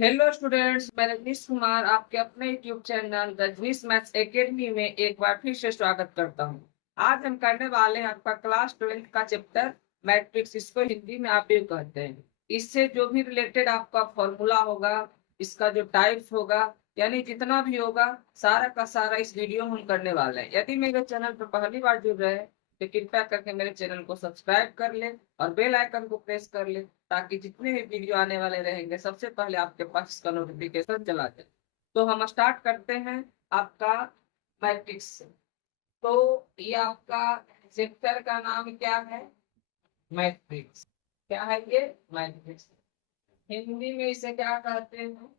Hello students, मैं रजनीश कुमार आपके अपने YouTube channel Rajnish maths academy में एक बार फिर से स्वागत करता हूं। आज हम करने वाले हैं आपका क्लास 12 का चैप्टर मैट्रिक्स। इसको हिंदी में आप भी कहते हैं। इससे जो भी रिलेटेड आपका फॉर्मूला होगा, इसका जो टाइप्स होगा, यानी जितना भी होगा सारा का सारा इस वीडियो में हम करने वाले हैं। यदि मेरे चैनल पर पहली बार जुड़ रहे हैं तो कृपया करके मेरे चैनल को सब्सक्राइब कर ले और बेल आइकन को प्रेस कर ले, ताकि जितने भी वीडियो आने वाले रहेंगे सबसे पहले आपके पास इसका नोटिफिकेशन चला जाए। तो हम स्टार्ट करते हैं आपका मैट्रिक्स से। तो ये आपका चैप्टर का नाम क्या है? मैट्रिक्स। क्या है ये? मैट्रिक्स। हिंदी में इसे क्या कहते हैं?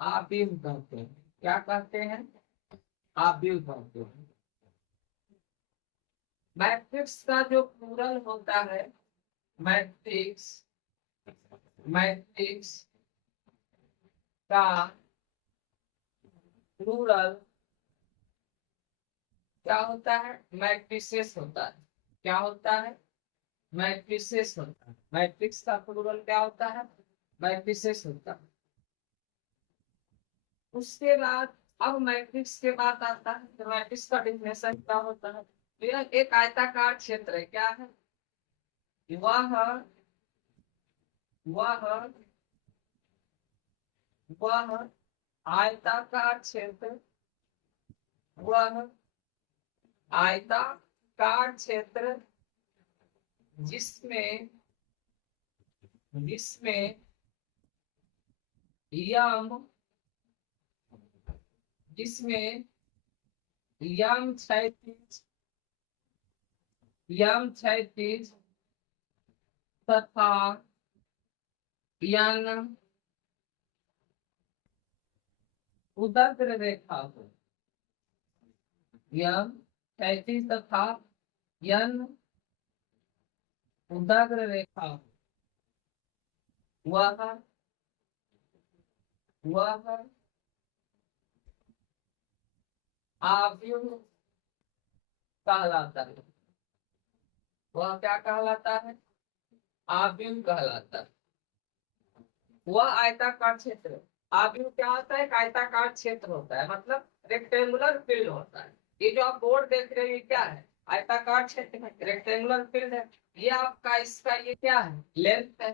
आव्यूह कहते हैं। क्या कहते हैं? आव्यूह कहते हैं। मैट्रिक्स का जो प्लूरल होता है, मैट्रिक्स, मैट्रिक्स का प्लूरल क्या होता है? मैट्रिसेस होता है। क्या होता है? मैट्रिसेस होता है। मैट्रिक्स का प्लूरल क्या होता है? मैट्रिसेस होता है। उसके बाद अब मैट्रिक्स के बाद आता है तो मैट्रिक्स का डिफिनेशन क्या होता है? तो यह एक आयताकार क्षेत्र है। क्या है? वह वह वह आयताकार क्षेत्र, वह आयताकार क्षेत्र जिसमें जिसमें यम जिसमें यम क्षैतिज तथा यन उदग्र रेखा हो। यम क्षैतिज तथा यन उदग्र रेखा हो। वह वह आव्यूह कहलाता है। वह क्या कहलाता है? आव्यूह कहलाता है। वह आयताकार क्षेत्र। आव्यूह क्या होता है? एक आयताकार क्षेत्र होता है, मतलब रेक्टेंगुलर फील्ड होता है। ये जो आप बोर्ड देख रहे हैं ये क्या है? आयताकार क्षेत्र है, रेक्टेंगुलर फील्ड है। ये आपका इसका ये क्या है? लेंथ है।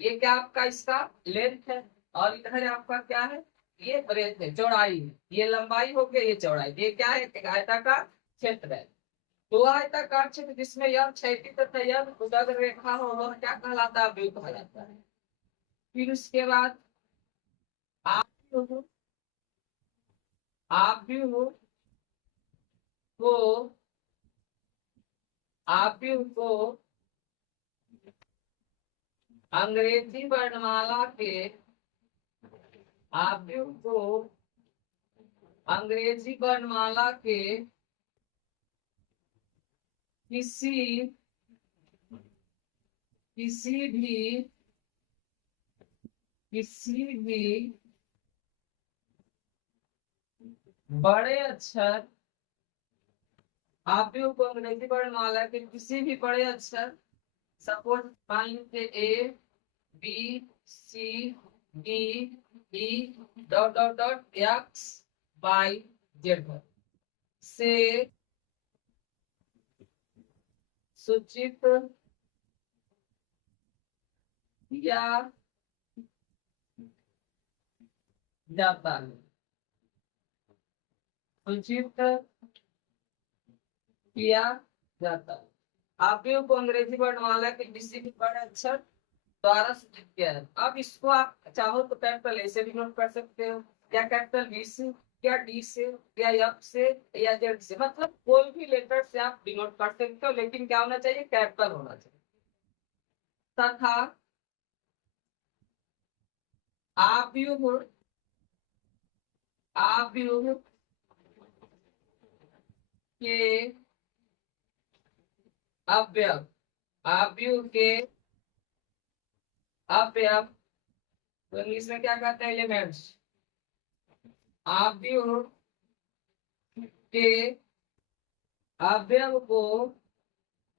ये क्या आपका इसका लेंथ है। और इधर आपका क्या है? ये ब्रेथ है, चौड़ाई है। ये लंबाई हो गई, ये चौड़ाई। ये क्या है? एक आयताकार क्षेत्र है। तो आयताकार क्षेत्र जिसमें यह क्षैतिज तथा यह उदग्र रेखा हो, वह क्या कहलाता है? आव्यूह कहलाता है। फिर उसके बाद आव्यूह आव्यूह को आव्यूह को अंग्रेजी वर्णमाला के आव्यूह को अंग्रेजी वर्णमाला के किसी किसी भी किसी भी बड़े अक्षर, आव्यूह को अंग्रेजी वर्णमाला के किसी भी बड़े अक्षर, सपोज मान लीजिए A B C D E dot dot dot X Y Z से सूचित किया जाता है। सूचित किया जाता है। आव्यूह को अंग्रेजी वर्णमाला के किसी भी बड़े अक्षर द्वारा सूचित किया है। अब इसको आप चाहो तो कैपिटल ए से भी नोट कर सकते हो, या कैपिटल बी से, या डी से, या एफ से, या जेड से। मतलब कोई भी लेटर से आप डिनोट कर सकते हो, लेकिन क्या होना चाहिए? कैपिटल होना चाहिए। तथा आव्यूह आव्यूह के अवयव आव्यूह के अवयव तो इंग्लिश में क्या कहते हैं? एलिमेंट्स। आव्यूह के अवयव को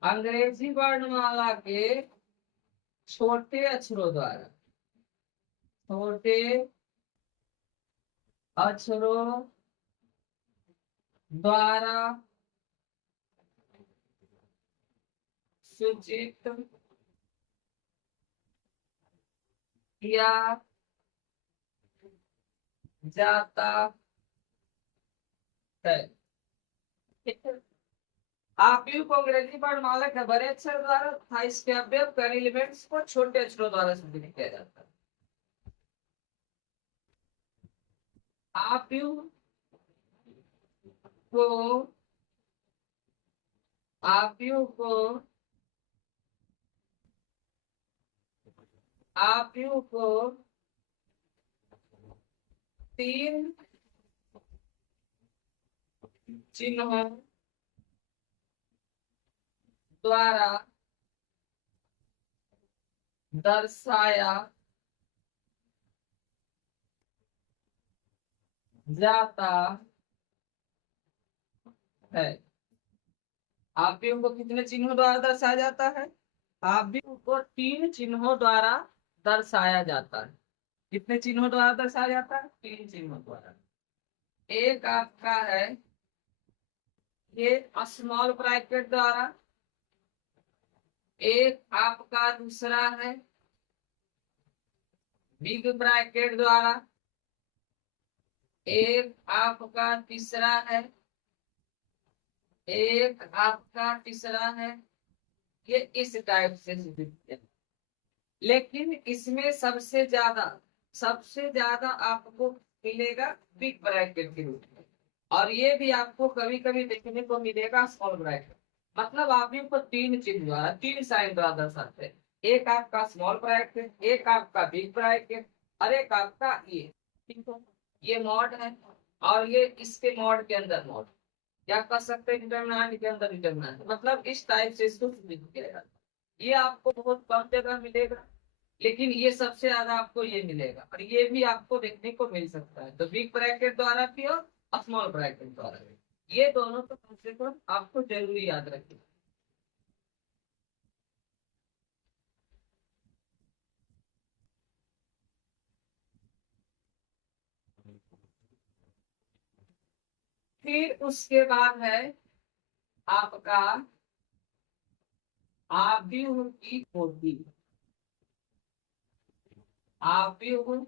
अंग्रेजी वर्णमाला के छोटे अक्षरों द्वारा छोटे अक्षरों द्वारा सूचित किया जाता है। ठीक है। आव्यूह को अंग्रेजी वर्णमाला के बड़े अक्षर द्वारा तथा इसके अवयव के एलिमेंट्स को छोटे अक्षरों द्वारा सूचित किया जाता है। आव्यूह को आव्यूह को आव्यूह को 3 चिन्हों द्वारा दर्शाया जाता है। आव्यूह को कितने चिन्हों द्वारा दर्शाया जाता है? आव्यूह को 3 चिन्हों द्वारा दर्शाया जाता है। कितने चिन्हों द्वारा दर्शाया जाता है? 3 चिन्हों द्वारा। एक आपका है ये स्मॉल ब्रैकेट द्वारा, एक आपका दूसरा है बिग ब्रैकेट द्वारा, एक आपका तीसरा है, एक आपका तीसरा है। ये इस टाइप से लेकिन इसमें सबसे ज्यादा आपको मिलेगा बिग ब्रैकेट के रूप में, और ये भी आपको कभी कभी देखने को मिलेगा स्मॉल ब्रैकेट। मतलब आप इनको 3 चिन्ह द्वारा 3 साइन द्वारा दर्शाते हैं। एक आपका स्मॉल ब्रैकेट, एक आपका बिग ब्रैकेट और एक आपका ये मॉड है, और ये इसके मॉड के अंदर मॉड, क्या कर सकते हैं डिटरमिनेंट के अंदर डिटरमिनेंट। मतलब इस टाइप से इसको सूचित किया जाता है। ये आपको बहुत कम जगह मिलेगा, लेकिन ये सबसे ज्यादा आपको ये मिलेगा, और ये भी आपको देखने को मिल सकता है। तो बिग ब्रैकेट द्वारा भी और स्मॉल ब्रैकेट द्वारा भी, ये दोनों तो कम से कम आपको जरूरी याद रखिए। फिर उसके बाद है आपका आव्यूह की कोटि। आव्यूह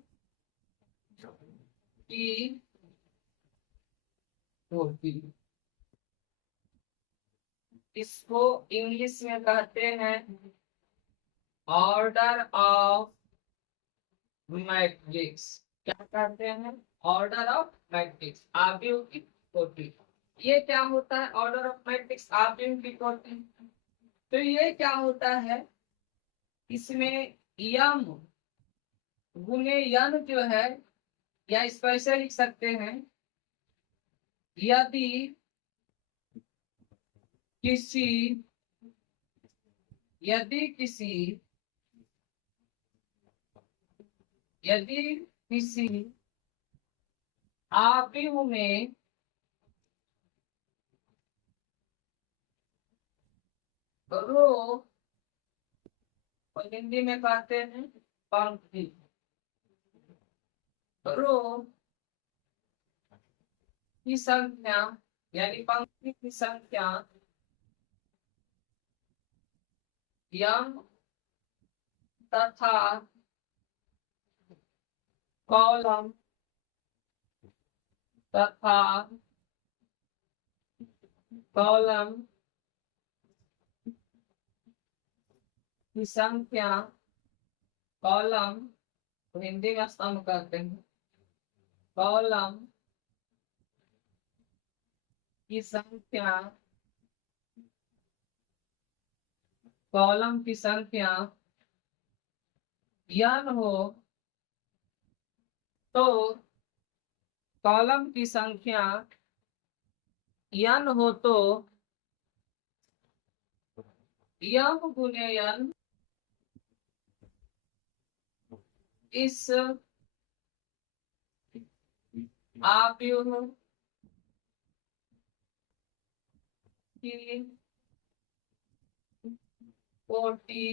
की कोटि, इसको इंग्लिश में कहते हैं ऑर्डर ऑफ मैट्रिक्स। क्या कहते हैं? ऑर्डर ऑफ मैट्रिक्स, आव्यूह की कोटि। ये क्या होता है ऑर्डर ऑफ मैट्रिक्स आव्यूह की कोटि? तो ये क्या होता है, इसमें यम गुने यन जो है, या इसको ऐसे लिख सकते हैं, यदि किसी यदि किसी यदि किसी आव्यूह में रो, और हिंदी में कहते हैं पंक्ति, रो की संख्या यानी पंक्ति की संख्या यम तथा कॉलम तथा कॉलम की संख्या, कॉलम हिंदी में स्तंभ कहते हैं, कॉलम की संख्या, कॉलम की संख्या यन हो तो कॉलम की संख्या यन हो तो यम गुने यन इस आव्यूह की कोटि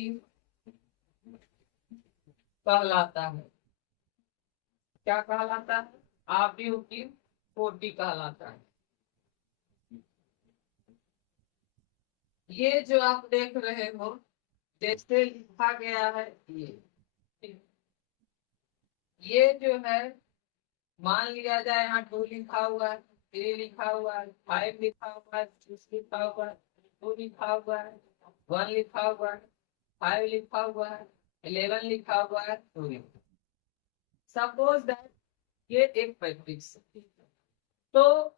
कहलाता है। क्या कहलाता है? आव्यूह की कोटि कहलाता है। ये जो आप देख रहे हो जैसे लिखा गया है, ये जो है मान लिया जाए यहाँ 2 लिखा हुआ है, 3 लिखा हुआ है, 5 लिखा हुआ है, 6 लिखा हुआ है, 2 लिखा हुआ है, 1 लिखा हुआ है, 5 लिखा हुआ है, 11 लिखा हुआ है, 2 लिखा। सपोज दैट ये एक मैट्रिक्स, तो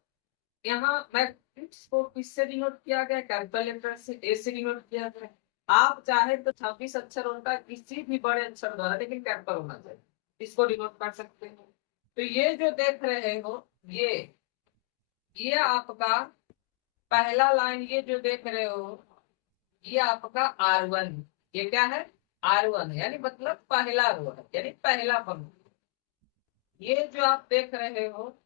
यहाँ मैट्रिक्स को किससे डिनोट किया गया? कैपिटल लेटर से, ए से डिनोट किया गया। आप चाहे तो 26 अक्षर होता है किसी भी बड़े अक्षर द्वारा, लेकिन कैपिटल होना चाहिए, इसको डिनोट कर सकते हैं। तो ये जो देख रहे हो ये आपका पहला लाइन, ये जो देख रहे हो ये आपका R1, ये क्या है? R1 है, यानी मतलब पहला रो है, यानी पहला पंक्ति। ये जो आप देख रहे हो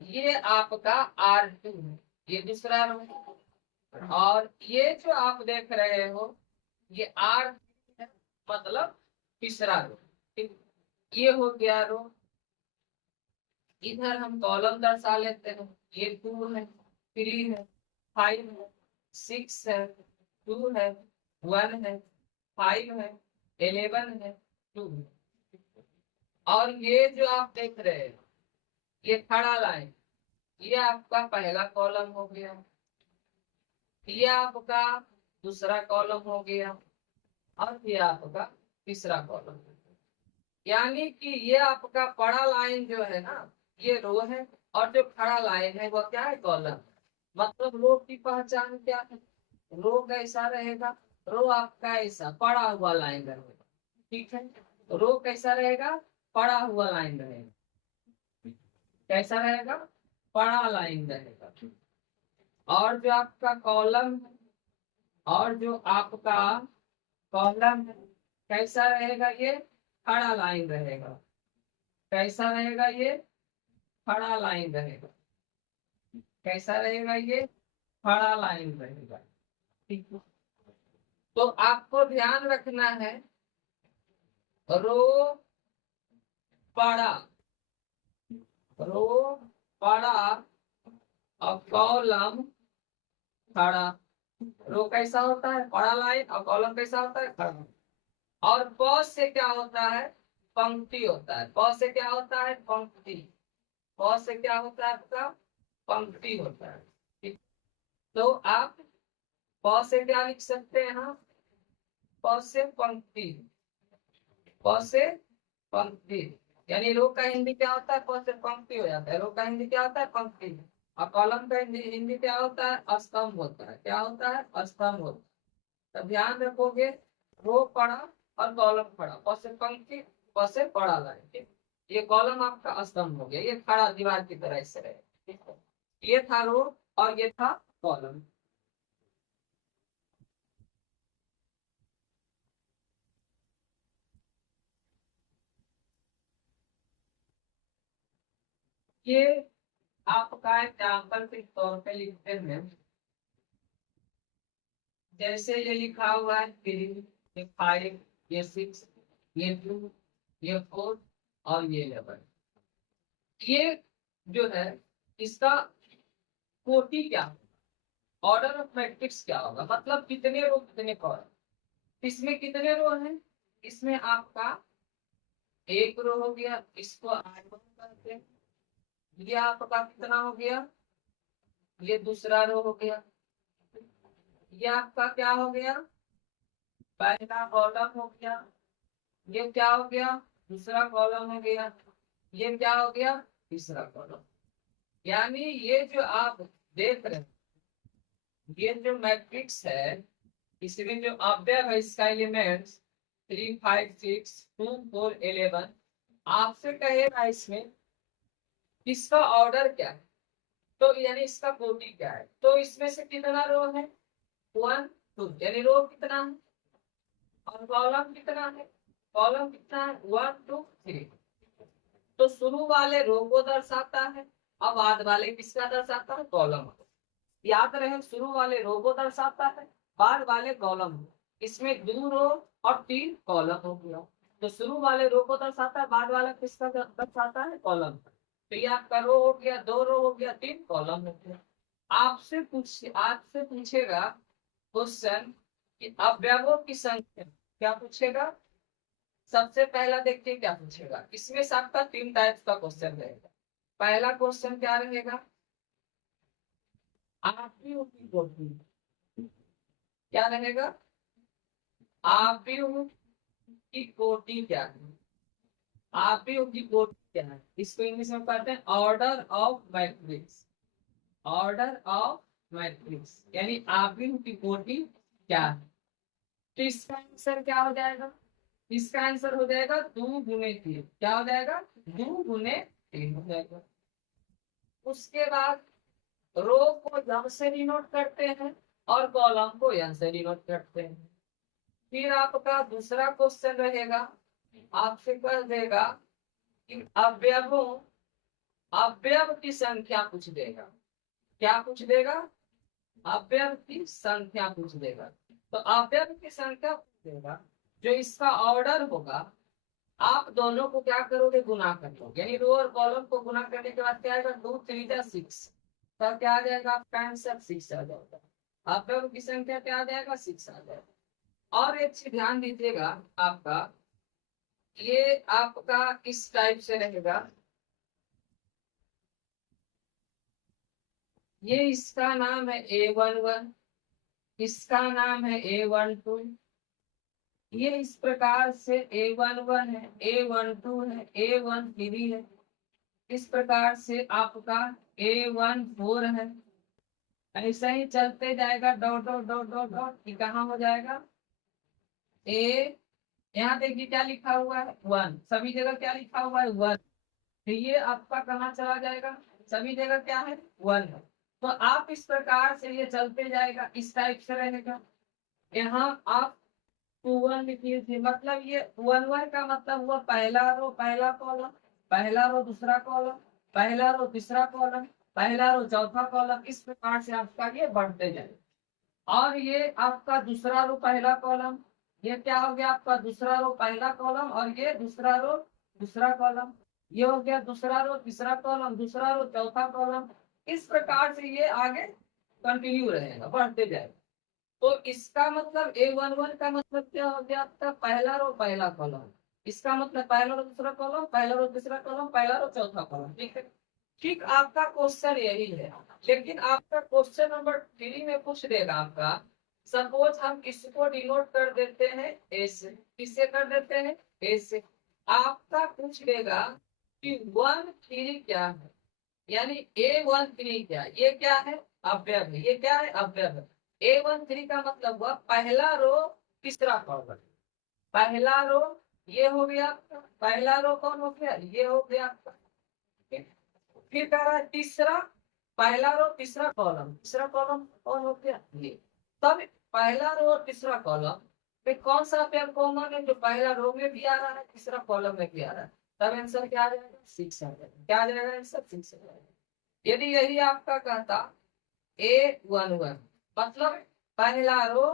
ये आपका R2 है, ये दूसरा रो है। और ये जो आप देख रहे हो ये R3 है, मतलब तीसरा रो। ये हो गया रो। इधर हम कॉलम दर्शा लेते हैं। ये 2 है, 3 है, 5 है, 6 है, 2 है, 1 है, 5 है, 11 है, 2 है। और ये जो आप देख रहे हैं ये खड़ा लाइन, ये आपका पहला कॉलम हो गया, ये आपका दूसरा कॉलम हो गया, और ये आपका तीसरा कॉलम हो गया। यानी कि ये आपका बड़ा लाइन जो है ना ये रो है, और जो खड़ा लाइन है वो क्या है? कॉलम। मतलब रो की पहचान क्या है? रो कैसा रहेगा? रो आपका ऐसा पड़ा हुआ लाइन रहेगा, ठीक है। रो कैसा रहेगा? पड़ा हुआ लाइन रहेगा। कैसा रहेगा? पड़ा लाइन रहेगा। और जो आपका कॉलम है, और जो आपका कॉलम है कैसा रहेगा? ये खड़ा लाइन रहेगा। कैसा रहेगा? ये खड़ा लाइन रहेगा। कैसा रहेगा? ये खड़ा लाइन रहेगा, ठीक है। तो आपको ध्यान रखना है, रो पड़ा, रो पड़ा और कॉलम खड़ा। रो कैसा होता है? पड़ा लाइन, और कॉलम कैसा होता है? खड़ा। और प से क्या होता है? पंक्ति होता है। प से क्या होता है? पंक्ति। प से क्या होता है आपका? पंक्ति होता है, ठीक। तो आप प से क्या लिख सकते हैं? हम प से पंक्ति, प से पंक्ति। यानी रो का हिंदी क्या होता है? प से पंक्ति हो जाता है। रो का हिंदी क्या होता है? पंक्ति। और कॉलम का हिंदी क्या होता है? स्तंभ होता है। क्या होता है? स्तंभ होता है। तो ध्यान रखोगे, रो पड़ा और कॉलम खड़ा, प से पंक्ति, प से पड़ा लाइन, ठीक। ये कॉलम आपका स्तंभ हो गया, ये खड़ा दीवार की तरह से रहे, ठीक है। ये था रो और ये था कॉलम। ये आपका एग्जाम्पल के तौर पे लिखते हैं। जैसे ये लिखा हुआ है 3, ये 5, ये 6, ये 2, ये 4 और ये 11। ये जो है इसका कोटि क्या होगा? ऑर्डर ऑफ मैट्रिक्स क्या होगा? मतलब कितने रो कितने कॉलम। इसमें कितने रो हैं? इसमें आपका एक रो हो गया, इसको R1 कहते हैं। ये आपका कितना हो गया? ये दूसरा रो हो गया। ये आपका क्या हो गया? पहला कॉलम हो गया। ये क्या हो गया? दूसरा कॉलम हो गया। ये क्या हो गया? तीसरा कॉलम। यानी ये जो आप देख रहे हैं ये जो मैट्रिक्स है, इसमें जो अवयव है इसका एलिमेंट्स 3, 5, 6, 2, 4, 11। आपसे कहेगा इसमें इसका ऑर्डर क्या है, तो यानी इसका कोटि क्या है। तो इसमें से कितना रो है? 1, 2, यानी रो कितना है? और कॉलम कितना है? कॉलम कितना है? 1, 2, 3। तो शुरू वाले रो को दर्शाता है और बाद वाले किसका दर्शाता है? कॉलम को। याद रहे, शुरू वाले रो को दर्शाता है, बाद वाले कॉलम को। इसमें 2 रो और 3 कॉलम हो गया। तो शुरू वाले रो को दर्शाता है, बाद वाला किसका दर्शाता है? कॉलम। तो ये आपका रो हो गया, 2 रो हो गया, 3 कॉलम हो गया। आपसे पूछेगा क्वेश्चन कि अवयवों की संख्या, क्या पूछेगा? सबसे पहला देखते हैं क्या पूछेगा। इसमें से आपका 3 टाइप्स का क्वेश्चन रहेगा। पहला क्वेश्चन क्या रहेगा? आव्यूह की कोटि, क्या रहेगा? आव्यूह की कोटि क्या है? आव्यूह की कोटि क्या है? इसको इंग्लिश में कहते हैं order of matrix. Order of matrix यानी आव्यूह की कोटि क्या है? तो इसका आंसर क्या हो जाएगा? इसका आंसर हो जाएगा 2 गुने 3। क्या हो जाएगा? 2 गुने 3 हो जाएगा। उसके बाद रो को जम से डिनोट करते हैं और कॉलम को एन से डिनोट करते हैं। फिर आपका दूसरा क्वेश्चन रहेगा, आपसे कह देगा कि अवयव की संख्या पूछ देगा। क्या पूछ देगा? अवयव की संख्या पूछ देगा। तो अवयव की संख्या पूछ देगा, जो इसका ऑर्डर होगा आप दोनों को क्या करोगे? गुना कर लोगे। यानी रो और कॉलम को गुना करने के बाद क्या आएगा? 2 3 जा 6। तब क्या आ जाएगा? आपका आंसर 6 आ जाएगा। अवयव की संख्या क्या आ जाएगा? 6 आ जाएगा। और एक चीज ध्यान दीजिएगा, आपका ये आपका इस टाइप से रहेगा। ये इसका नाम है A11, इसका नाम है A12। ये इस प्रकार से A11 है, A12 है, A13 है। इस प्रकार से आपका A14 है। ऐसा ही चलते जाएगा, dot dot dot dot dot. कहाँ हो जाएगा? ए, यहाँ देखिए क्या लिखा हुआ है? 1। सभी जगह क्या लिखा हुआ है? 1। तो ये आपका कहाँ चला जाएगा? सभी जगह क्या है? 1 है। तो आप इस प्रकार से ये चलते जाएगा, इस टाइप से रहेगा। यहाँ आप 2 1 लिख लीजिए। मतलब ये 1 1 का मतलब हुआ पहला रो पहला कॉलम, पहला रो दूसरा कॉलम, पहला रो तीसरा कॉलम, पहला रो चौथा कॉलम। इस प्रकार से आपका ये बढ़ते जाए। और ये आपका दूसरा रो पहला कॉलम, ये क्या हो गया? आपका दूसरा रो पहला कॉलम, और ये दूसरा रो दूसरा कॉलम। ये हो गया दूसरा रो तीसरा कॉलम, दूसरा रो चौथा कॉलम। इस प्रकार से ये आगे कंटिन्यू रहेगा, बढ़ते जाएगा। तो इसका मतलब A11 का मतलब क्या हो गया? आपका पहला रो पहला कॉलम। इसका मतलब पहला रो दूसरा कॉलम, पहला रो तीसरा कॉलम, पहला रो चौथा कॉलम। ठीक है। ठीक, आपका क्वेश्चन यही है। लेकिन आपका क्वेश्चन नंबर 3 में पूछ देगा आपका, सपोज हम इसको डिनोट कर देते हैं ए से। किससे कर देते हैं? ए से। आपका पूछ देगा कि 1 3 क्या है, यानी A13 क्या है? ये क्या है? अवयव है। ये क्या है? अवयव है। A13 का मतलब हुआ पहला रो तीसरा कॉलम। पहला रो ये हो गया आपका, पहला रो कौन हो गया? ये हो गया आपका। ठीक? फिर कह रहा है तीसरा, पहला रो तीसरा कॉलम, तीसरा कॉलम कौन हो गया? ये। तब पहला रो और तीसरा कॉलम में कौन सा अवयव कॉमन है? जो पहला रो में भी आ रहा है, तीसरा कॉलम में भी आ रहा है। तब आंसर क्या आ जाएगा? 6 आ जाएगा। क्या आ जाएगा? आंसर 6 आ जाएगा। यदि यही आपका कहता A11 मतलब पहला रो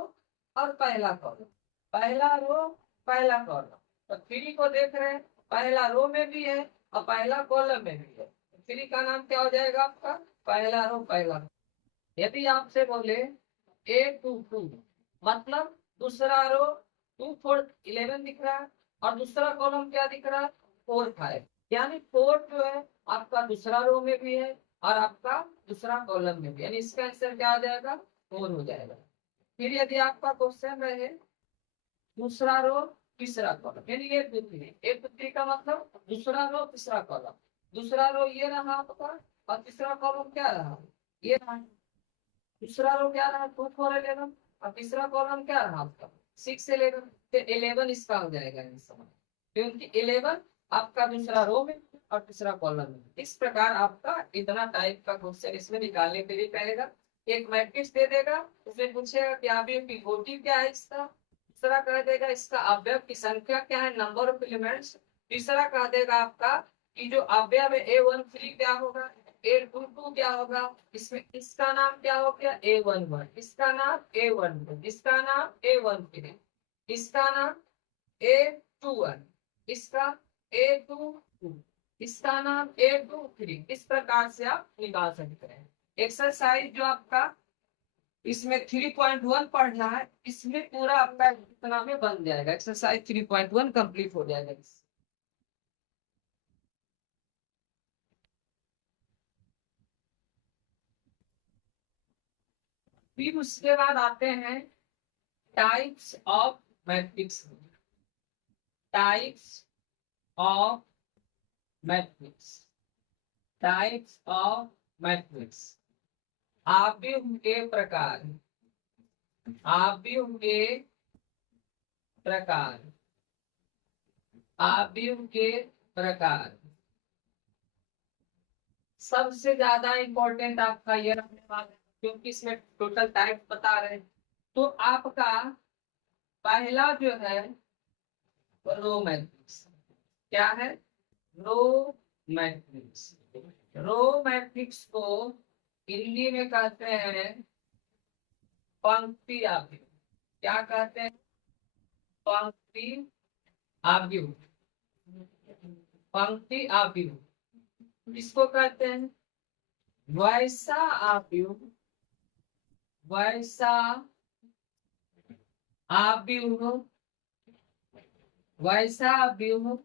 और पहला कॉलम, पहला रो पहला कॉलम। तो 3 को देख रहे हैं, पहला रो में भी है और पहला कॉलम में भी है। 3 का नाम क्या हो जाएगा आपका? पहला रो पहला। यदि आपसे बोले A22 मतलब दूसरा रो 2 4 11 दिख रहा है और दूसरा कॉलम क्या दिख रहा है? 4 5। यानी 4 जो है आपका दूसरा रो में भी है और आपका दूसरा कॉलम में भी, यानी इसका आंसर क्या आ जाएगा? 4 हो जाएगा। फिर यदि आपका क्वेश्चन रहे दूसरा रो तीसरा कॉलम, यानी A23 का मतलब दूसरा रो तीसरा कॉलम। दूसरा रो ये रहा आपका और तीसरा कॉलम क्या रहा? ये रहा। दूसरा रो क्या रहा? 2 4 11 और तीसरा कॉलम क्या रहा आपका? 6 11। तो 11 इसका हो जाएगा आंसर, क्योंकि 11 आपका दूसरा रो में और तीसरा कॉलम में। इस प्रकार आपका इतना टाइप का क्वेश्चन इसमें निकालने के लिए कहेगा। एक मैट्रिक्स दे देगा, उसमें पूछेगा कि अवयव की कोटि क्या है इसका। दूसरा कह देगा इसका अवयव की संख्या क्या है, नंबर ऑफ एलिमेंट्स। तीसरा कह देगा आपका कि जो अवयव है A13 क्या होगा, A22 क्या होगा। इसमें इसका नाम क्या हो गया? A11, इसका नाम A12, इसका नाम A13, इसका नाम A21, इसका A22। इसका नाम 1 2 3 इस प्रकार से आप निकाल सकते हैं। एक्सरसाइज जो आपका इसमें 3.1 पढ़ना है, इसमें पूरा आपका इतना में बन जाएगा। एक्सरसाइज 3.1 कंप्लीट हो जाएगा। फिर उसके बाद आते हैं types of matrix. Types of matrix. Types of matrix. आव्यूह के प्रकार। आव्यूह के प्रकार। आव्यूह के प्रकार। सबसे ज्यादा इंपॉर्टेंट आपका ये रखने वाला है, क्योंकि इसमें टोटल टाइप बता रहे हैं। तो आपका पहला जो है रो मैट्रिक्स। क्या है? Row matrix. रो मैट्रिक्स को हिंदी में कहते हैं पंक्ति आव्यूह। क्या कहते हैं? पंक्ति आव्यूह। पंक्ति आव्यूह इसको कहते हैं। वैसा आव्यूह। वैसा आव्यूह। वैसा आव्यूह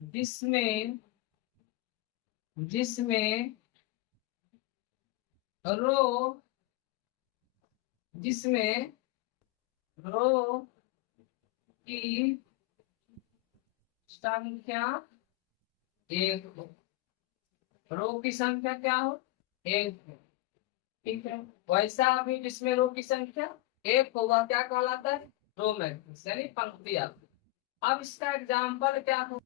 जिसमें जिसमें रो जिसमें रो की संख्या 1 हो। रो की संख्या क्या हो? 1 हो। ठीक है। वैसा अभी जिसमें रो की संख्या 1 होगा क्या कहलाता है? रो मैट्रिक्स यानी पंक्ति आव्यूह। अब इसका एग्जाम्पल क्या हो?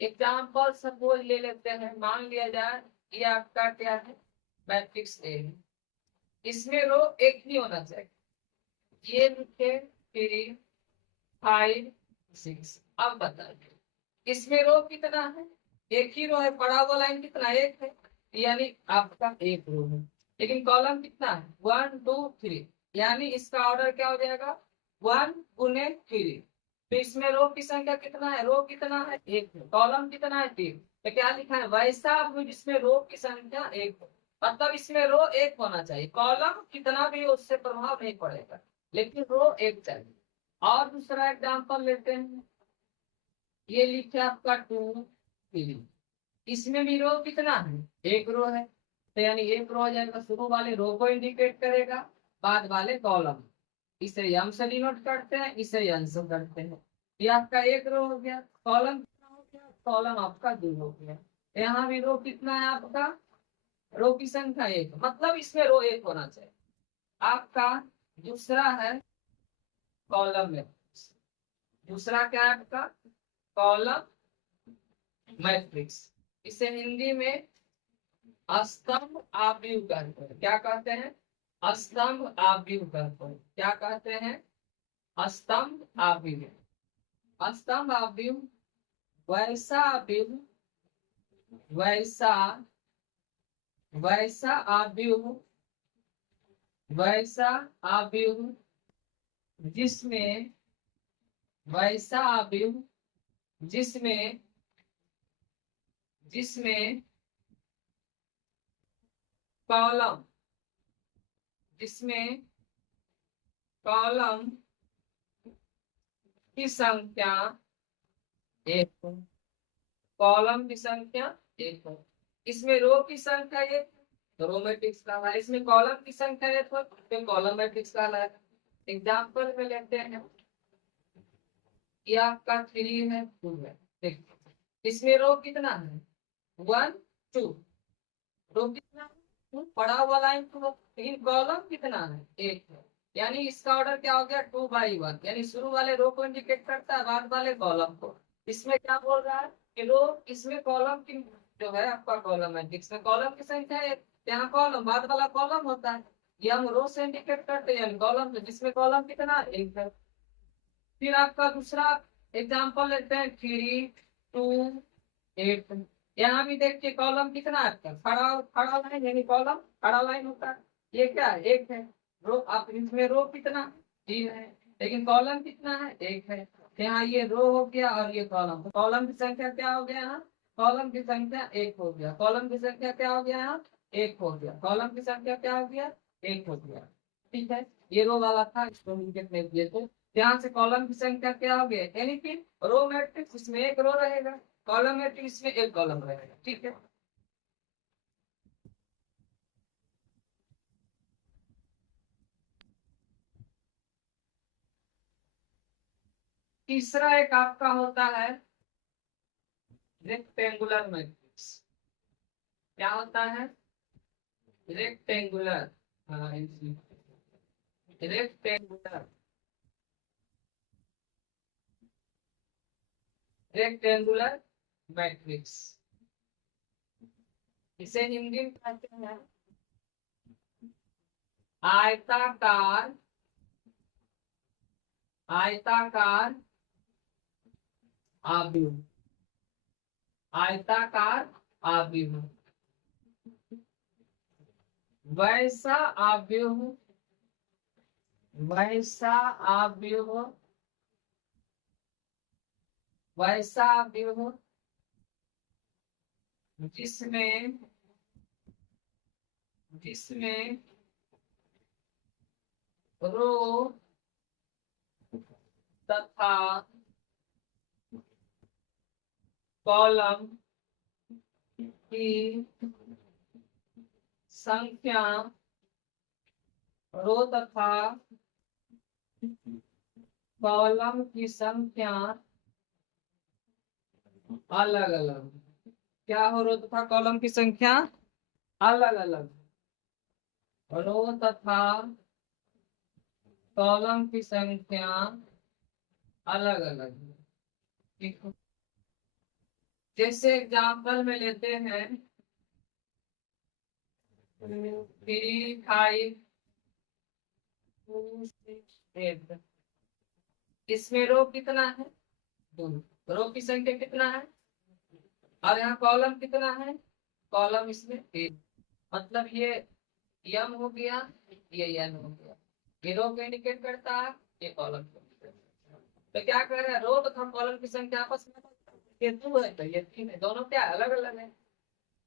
एग्जाम्पल सपोज ले लेते हैं। मान लिया जाए ये आपका क्या है? Matrix A. इसमें रो 1 ही होना चाहिए। ये लिखे 3 5 6। अब बताइए इसमें रो कितना है? 1 ही रो है। पड़ा हुआ लाइन कितना? 1 है, यानी आपका 1 रो है। लेकिन कॉलम कितना है? 1 2 3, यानी इसका ऑर्डर क्या हो जाएगा? 1 गुने 3। तो इसमें रो की संख्या कितना है? रो कितना है? 1 है। कॉलम कितना है? 3। तो क्या लिखा है? वैसा आव्यूह जिसमें रो की संख्या 1 हो। मतलब इसमें रो 1 होना चाहिए। कॉलम कितना भी हो उससे प्रभाव नहीं पड़ेगा, लेकिन रो 1 चाहिए। और दूसरा एग्जाम्पल लेते हैं। ये लिखे आपका 2 3। इसमें भी रो कितना है? 1 रो है। तो यानी 1 रो हो जाएगा। शुरू वाले रो को इंडिकेट करेगा, बाद वाले कॉलम। इसे यम से डिनोट करते हैं, इसे यन से करते हैं। ये आपका 1 रो हो गया। कॉलम कितना हो गया? कॉलम आपका 2 हो गया। यहाँ भी रो कितना है आपका? रो की संख्या 1, मतलब इसमें रो 1 होना चाहिए। आपका दूसरा है कॉलम मैट्रिक्स। दूसरा क्या है आपका? Column matrix. इसे हिंदी में स्तंभ आव्यूह कहते हैं। क्या कहते हैं? स्तंभ आव्यूह कहते हैं। क्या कहते हैं? स्तंभ आव्यूह। स्तंभ आव्यूह वैसा आव्यूह वैसा वैसा आव्यूह वैसा आव्यूह जिसमें वैसा आव्यूह जिसमें जिसमें कॉलम जिसमें कॉलम की संख्या 1 हो। कॉलम की संख्या 1 हो। इसमें रो की संख्या 1, तो रो मैट्रिक्स कहलाता है। इसमें कॉलम की संख्या 1 हो तो कॉलम मैट्रिक्स कहलाता है। एग्जाम्पल में लेते हैं। ये आपका 3 है 2 है। देखिए इसमें रो कितना है? 1 2। रो कितना है? पड़ा हुआ लाइन 2। लेकिन कॉलम कितना है? 1 है। यानी इसका ऑर्डर क्या हो गया? 2/1। यानी शुरू वाले रो को इंडिकेट करता है, बाद वाले कॉलम को। इसमें क्या बोल रहा है कि रो इसमें कॉलम की जो है आपका कॉलम है, जिसमें कॉलम की संख्या है, यहाँ कॉलम बाद वाला कॉलम होता है। ये हम रो से इंडिकेट करते हैं, यानी कॉलम जिसमें कॉलम कितना? 1 है। फिर आपका दूसरा एग्जाम्पल लेते हैं 3 2 8। यहाँ भी देखिए कॉलम कितना है आपका? खड़ा खड़ा लाइन, यानी कॉलम खड़ा लाइन होता है। ये क्या है? 1 है। रो आप इसमें रो कितना? 3 है, लेकिन कॉलम कितना है? 1 है। यहाँ ये रो हो गया और ये कॉलम, तो कॉलम की संख्या क्या हो गया यहाँ? कॉलम की संख्या एक हो गया। कॉलम की संख्या क्या हो गया यहाँ? एक हो गया। कॉलम की संख्या क्या हो गया? एक हो गया। ठीक है, ये रो वाला था, इसको हम लिख दिए थे। ध्यान से, कॉलम की संख्या क्या हो गया, यानी कि रो मैट्रिक्स इसमें एक रो रहेगा, कॉलम मैट्रिक्स में एक कॉलम रहेगा। ठीक है, तीसरा एक आपका होता है रेक्टेंगुलर मैट्रिक्स। क्या होता है? रेक्टेंगुलर, हाँ रेक्टेंगुलर, रेक्टेंगुलर मैट्रिक्स। इसे हिंदी में कहते हैं आयताकार, आयताकार आव्यूह, आयताकार आव्यूह। वैसा आव्यूह, वैसा आव्यूह, वैसा आव्यूह जिसमें, जिसमें रो तथा कॉलम की संख्या, रो तथा कॉलम की संख्या अलग अलग। क्या हो? रो तथा कॉलम की संख्या अलग अलग, रो तथा कॉलम की संख्या अलग अलग। ठीक है, जैसे एग्जाम्पल में लेते हैं 3 5 2 6 8। इसमें रो कितना है? 2। रो की संख्या कितना है? और यहाँ कॉलम कितना है? कॉलम इसमें 1। मतलब ये यम हो गया, ये यन हो गया। ये रो को इंडिकेट करता है, ये कॉलम को इंडिकेट करता है। तो क्या कर रहा है, रो तथा कॉलम की संख्या आपस में, ये 2 है तो ये 3 है, दोनों क्या अलग अलग है।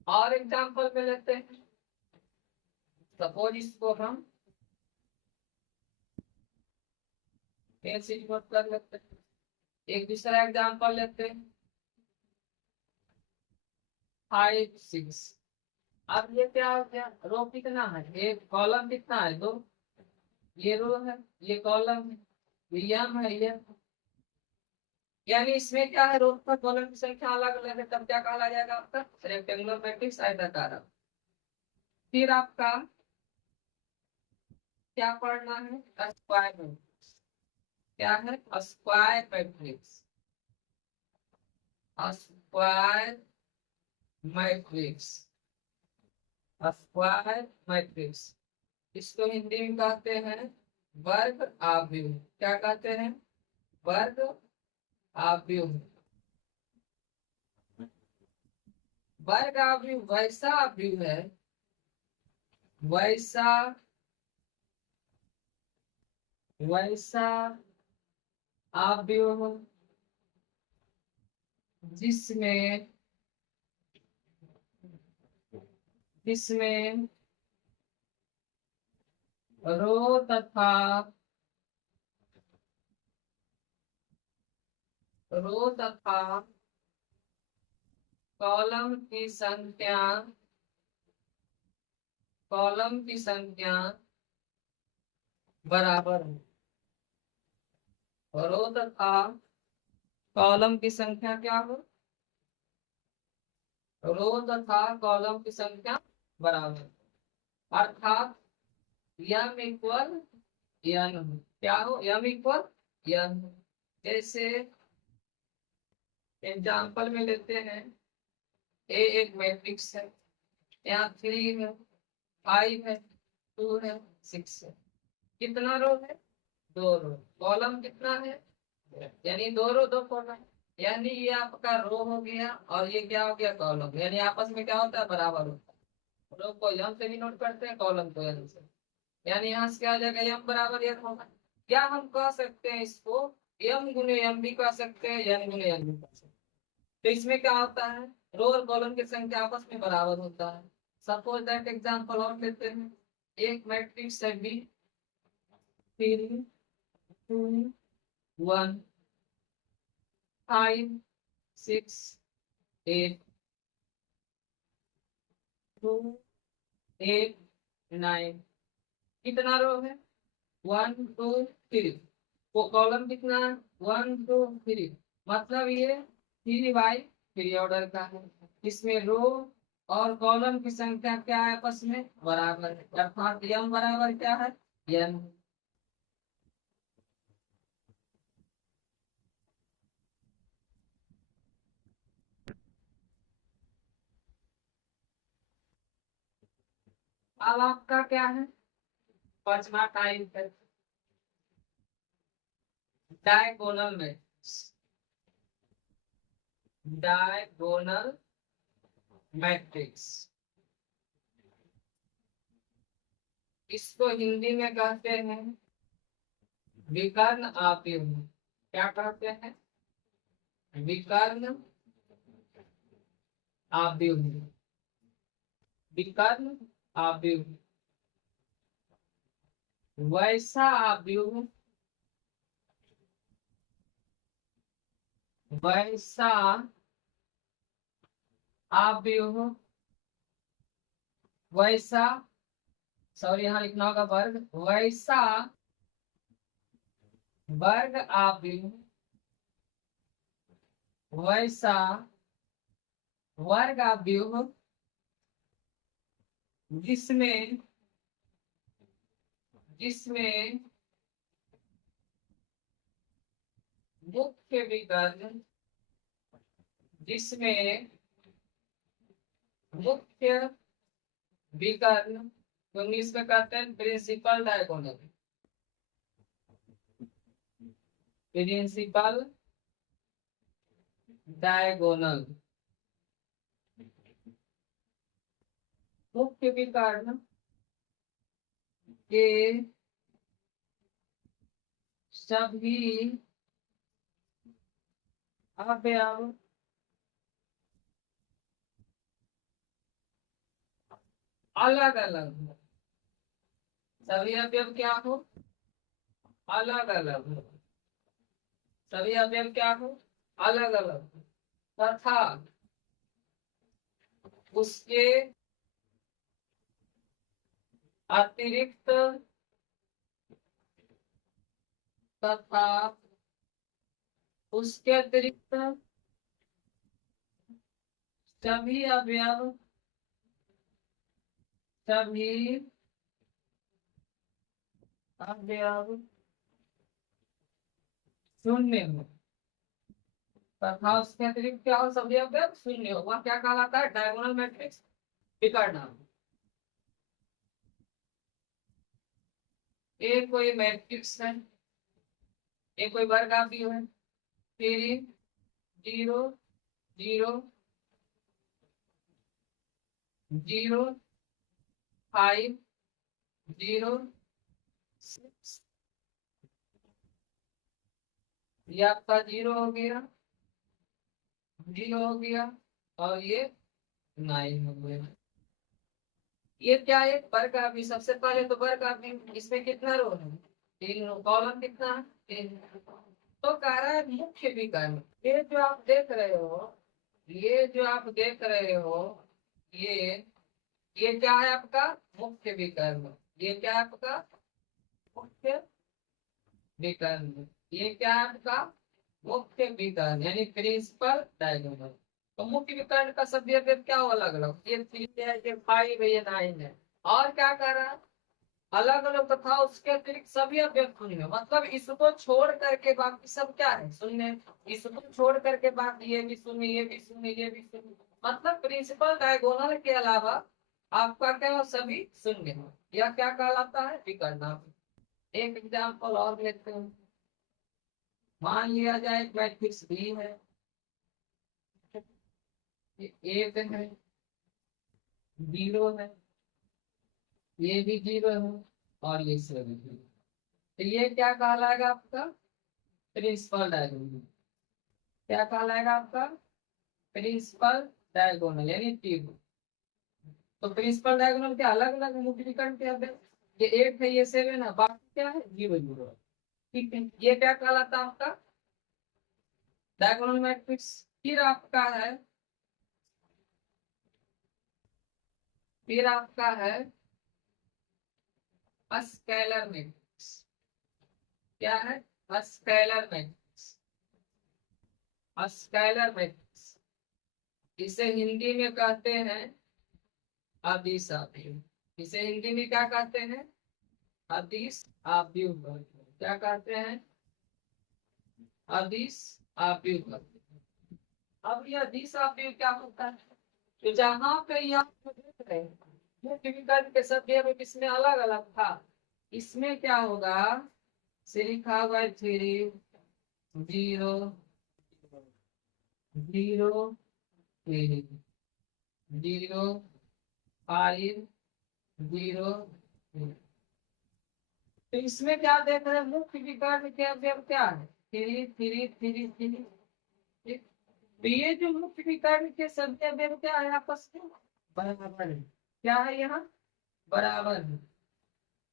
और एग्जाम्पल में लेते हैं, सपोज इसको हम ऐसे नोट कर लेते हैं। एक दूसरा एग्जाम्पल लेते हैं 5 6। अब ये क्या हो गया, रो कितना है? एक, कॉलम कितना है? 2। ये रो है, ये कॉलम है, ये यम है, ये, यानी इसमें क्या है, रो पर कॉलम की संख्या अलग अलग है, तब क्या कहा जाएगा आपका? रेक्टेंगुलर मैट्रिक्स, आयताकार। फिर आपका क्या पढ़ना है? Square matrix. क्या है? Square matrix, square matrix, square matrix. इसको हिंदी में कहते हैं वर्ग आव्यूह। क्या कहते हैं? वर्ग आव्यूह। वर्ग आव्यूह वैसा आव्यूह है, वैसा, वैसा आव्यूह जिसमें, जिसमें रो तथा, रो तथा कॉलम की संख्या, कॉलम की संख्या बराबर है। रो तथा कॉलम की संख्या क्या हो? रो तथा कॉलम की संख्या बराबर, अर्थात यम इक्वल यन हो। क्या हो? यम इक्वल यन। जैसे एग्जाम्पल में लेते हैं, ए एक मैट्रिक्स है, यहाँ 3 है, 5 है, 2 है, 6 है। कितना रो है? 2 रो। कॉलम कितना है? यानी 2 रो 2 कॉलम, यानी ये आपका रो हो गया और ये क्या हो गया? कॉलम। यानी आपस में क्या होता है? बराबर होता है। रो को यम से भी नोट करते हैं, कॉलम को यम से। यानी यहाँ से क्या आ जाएगा? यम बराबर यन होगा। क्या हम कह सकते हैं इसको एम गुने एम भी कर सकते हैं, एन गुने एन भी कर सकते हैं। तो इसमें क्या होता है, रो और कॉलम की संख्या आपस में बराबर होता है। सपोज दैट एग्जांपल और लेते हैं, एक मैट्रिक्स है बी, 3 2 1 5 6 8 2 8 9। कितना रो है, 1 2 3। वो कॉलम कितना है, 1 2 3। मतलब ये 3 बाई 3 ऑर्डर का है। इसमें रो और कॉलम की संख्या क्या है, आपस में बराबर है, अर्थात यम बराबर क्या है, यम। अब आपका क्या है, पांचवा टाइप है डायगोनल मैट्रिक्स। डायगोनल मैट्रिक्स, इसको हिंदी में कहते हैं विकर्ण आव्यूह। क्या कहते हैं, विकर्ण आव्यूह। विकर्ण आव्यूह, वैसा आव्यूह, वैसा आव्यूह, वैसा, सॉरी यहाँ लिखना होगा वर्ग, वैसा वर्ग आव्यूह, वैसा वर्ग आव्यूह जिसमें जिसमें मुख्य विकर्ण, जिसमें मुख्य विकर्ण, तो इंग्लिश में कहते हैं प्रिंसिपल डायगोनल। प्रिंसिपल डायगोनल, मुख्य विकर्ण के सभी अवयव अलग अलग हो। सभी अवयव क्या हो, अलग अलग हो। सभी अवयव क्या हो, अलग अलग हो, तथा उसके अतिरिक्त, तथा उसके अतिरिक्त सभी अवयव, सभी अवयव शून्य हो, तथा उसके अतिरिक्त क्या हो, सभी अवयव शून्य हो। वह क्या कहलाता है, डायगोनल मैट्रिक्स विकर्ण। एक कोई मैट्रिक्स है, एक कोई वर्ग आव्यूह है, 3 0 0 5 0 6। ये आपका 0 हो गया, 0 हो गया, और ये 9 हो गया। ये क्या है, वर्ग आव्यूह। सबसे पहले तो वर्ग आव्यूह, इसमें कितना रो है, 3 रो, कॉलम कितना है, 3। तो कह रहा है मुख्य विकर्ण। ये जो आप देख रहे हो, ये जो आप देख रहे हो, ये ये क्या है आपका मुख्य विकर्ण। ये क्या है आपका मुख्य विकर्ण। ये क्या है आपका मुख्य विकर्ण, यानी प्रिंसिपल डायगोनल। तो मुख्य विकर्ण का सभी अवयव क्या हो, अलग अलग। ये 3 है, ये 5 है, ये 9 है। और क्या कर रहा है, अलग अलग, तथा उसके अतिरिक्त सभी अवयव शून्य। मतलब इसको छोड़ करके बाकी सब क्या है, शून्य। इसको छोड़ करके बाकी ये भी शून्य, ये भी शून्य, ये भी शून्य। मतलब प्रिंसिपल डायगोनल के अलावा आपका क्या हो, सभी शून्य हो। यह क्या कहलाता है, विकर्ण। एक एग्जाम्पल और लेते हैं। मान लिया जाए मैट्रिक्स बी है, ये एक है, 0 है, ये भी 0 है, और ये 7 है। तो ये क्या कहलाएगा आपका प्रिंसिपल डायगोनल। क्या कहलाएगा आपका? प्रिंसिपल डायगोनल यानी ट्यूब। तो प्रिंसिपल डायगोनल के अलग अलग मुख्य विकर्ण क्या है? ये 8 है, ये 7 है, बाकी क्या है? 0 0। ठीक है, ये क्या कहलाता है आपका? Diagonal matrix. फिर आपका है, फिर आपका है स्केलर मैट्रिक्स। क्या है? Scalar matrix. स्केलर मैट्रिक्स, इसे हिंदी में कहते हैं अदिश आव्यूह। इसे हिंदी में क्या कहते हैं? अदिश आव्यूह। क्या कहते हैं? अदिश आव्यूह। अब यह अदिश आव्यूह क्या होता है? तो जहाँ पे यह देख रहे हैं मुख्य विकर्ण के सभ्य में किसमें अलग अलग था, इसमें क्या होगा? से लिखा हुआ है 3 0 0 3 0 5 0। तो इसमें क्या देख रहे हैं? मुख्य विकर्ण के अवयव क्या है? 3 3 3 3। ठीक। तो ये जो मुख्य विकर्ण के सभी अवयव क्या है? आपस में बराबर है। क्या है यहाँ? बराबर है।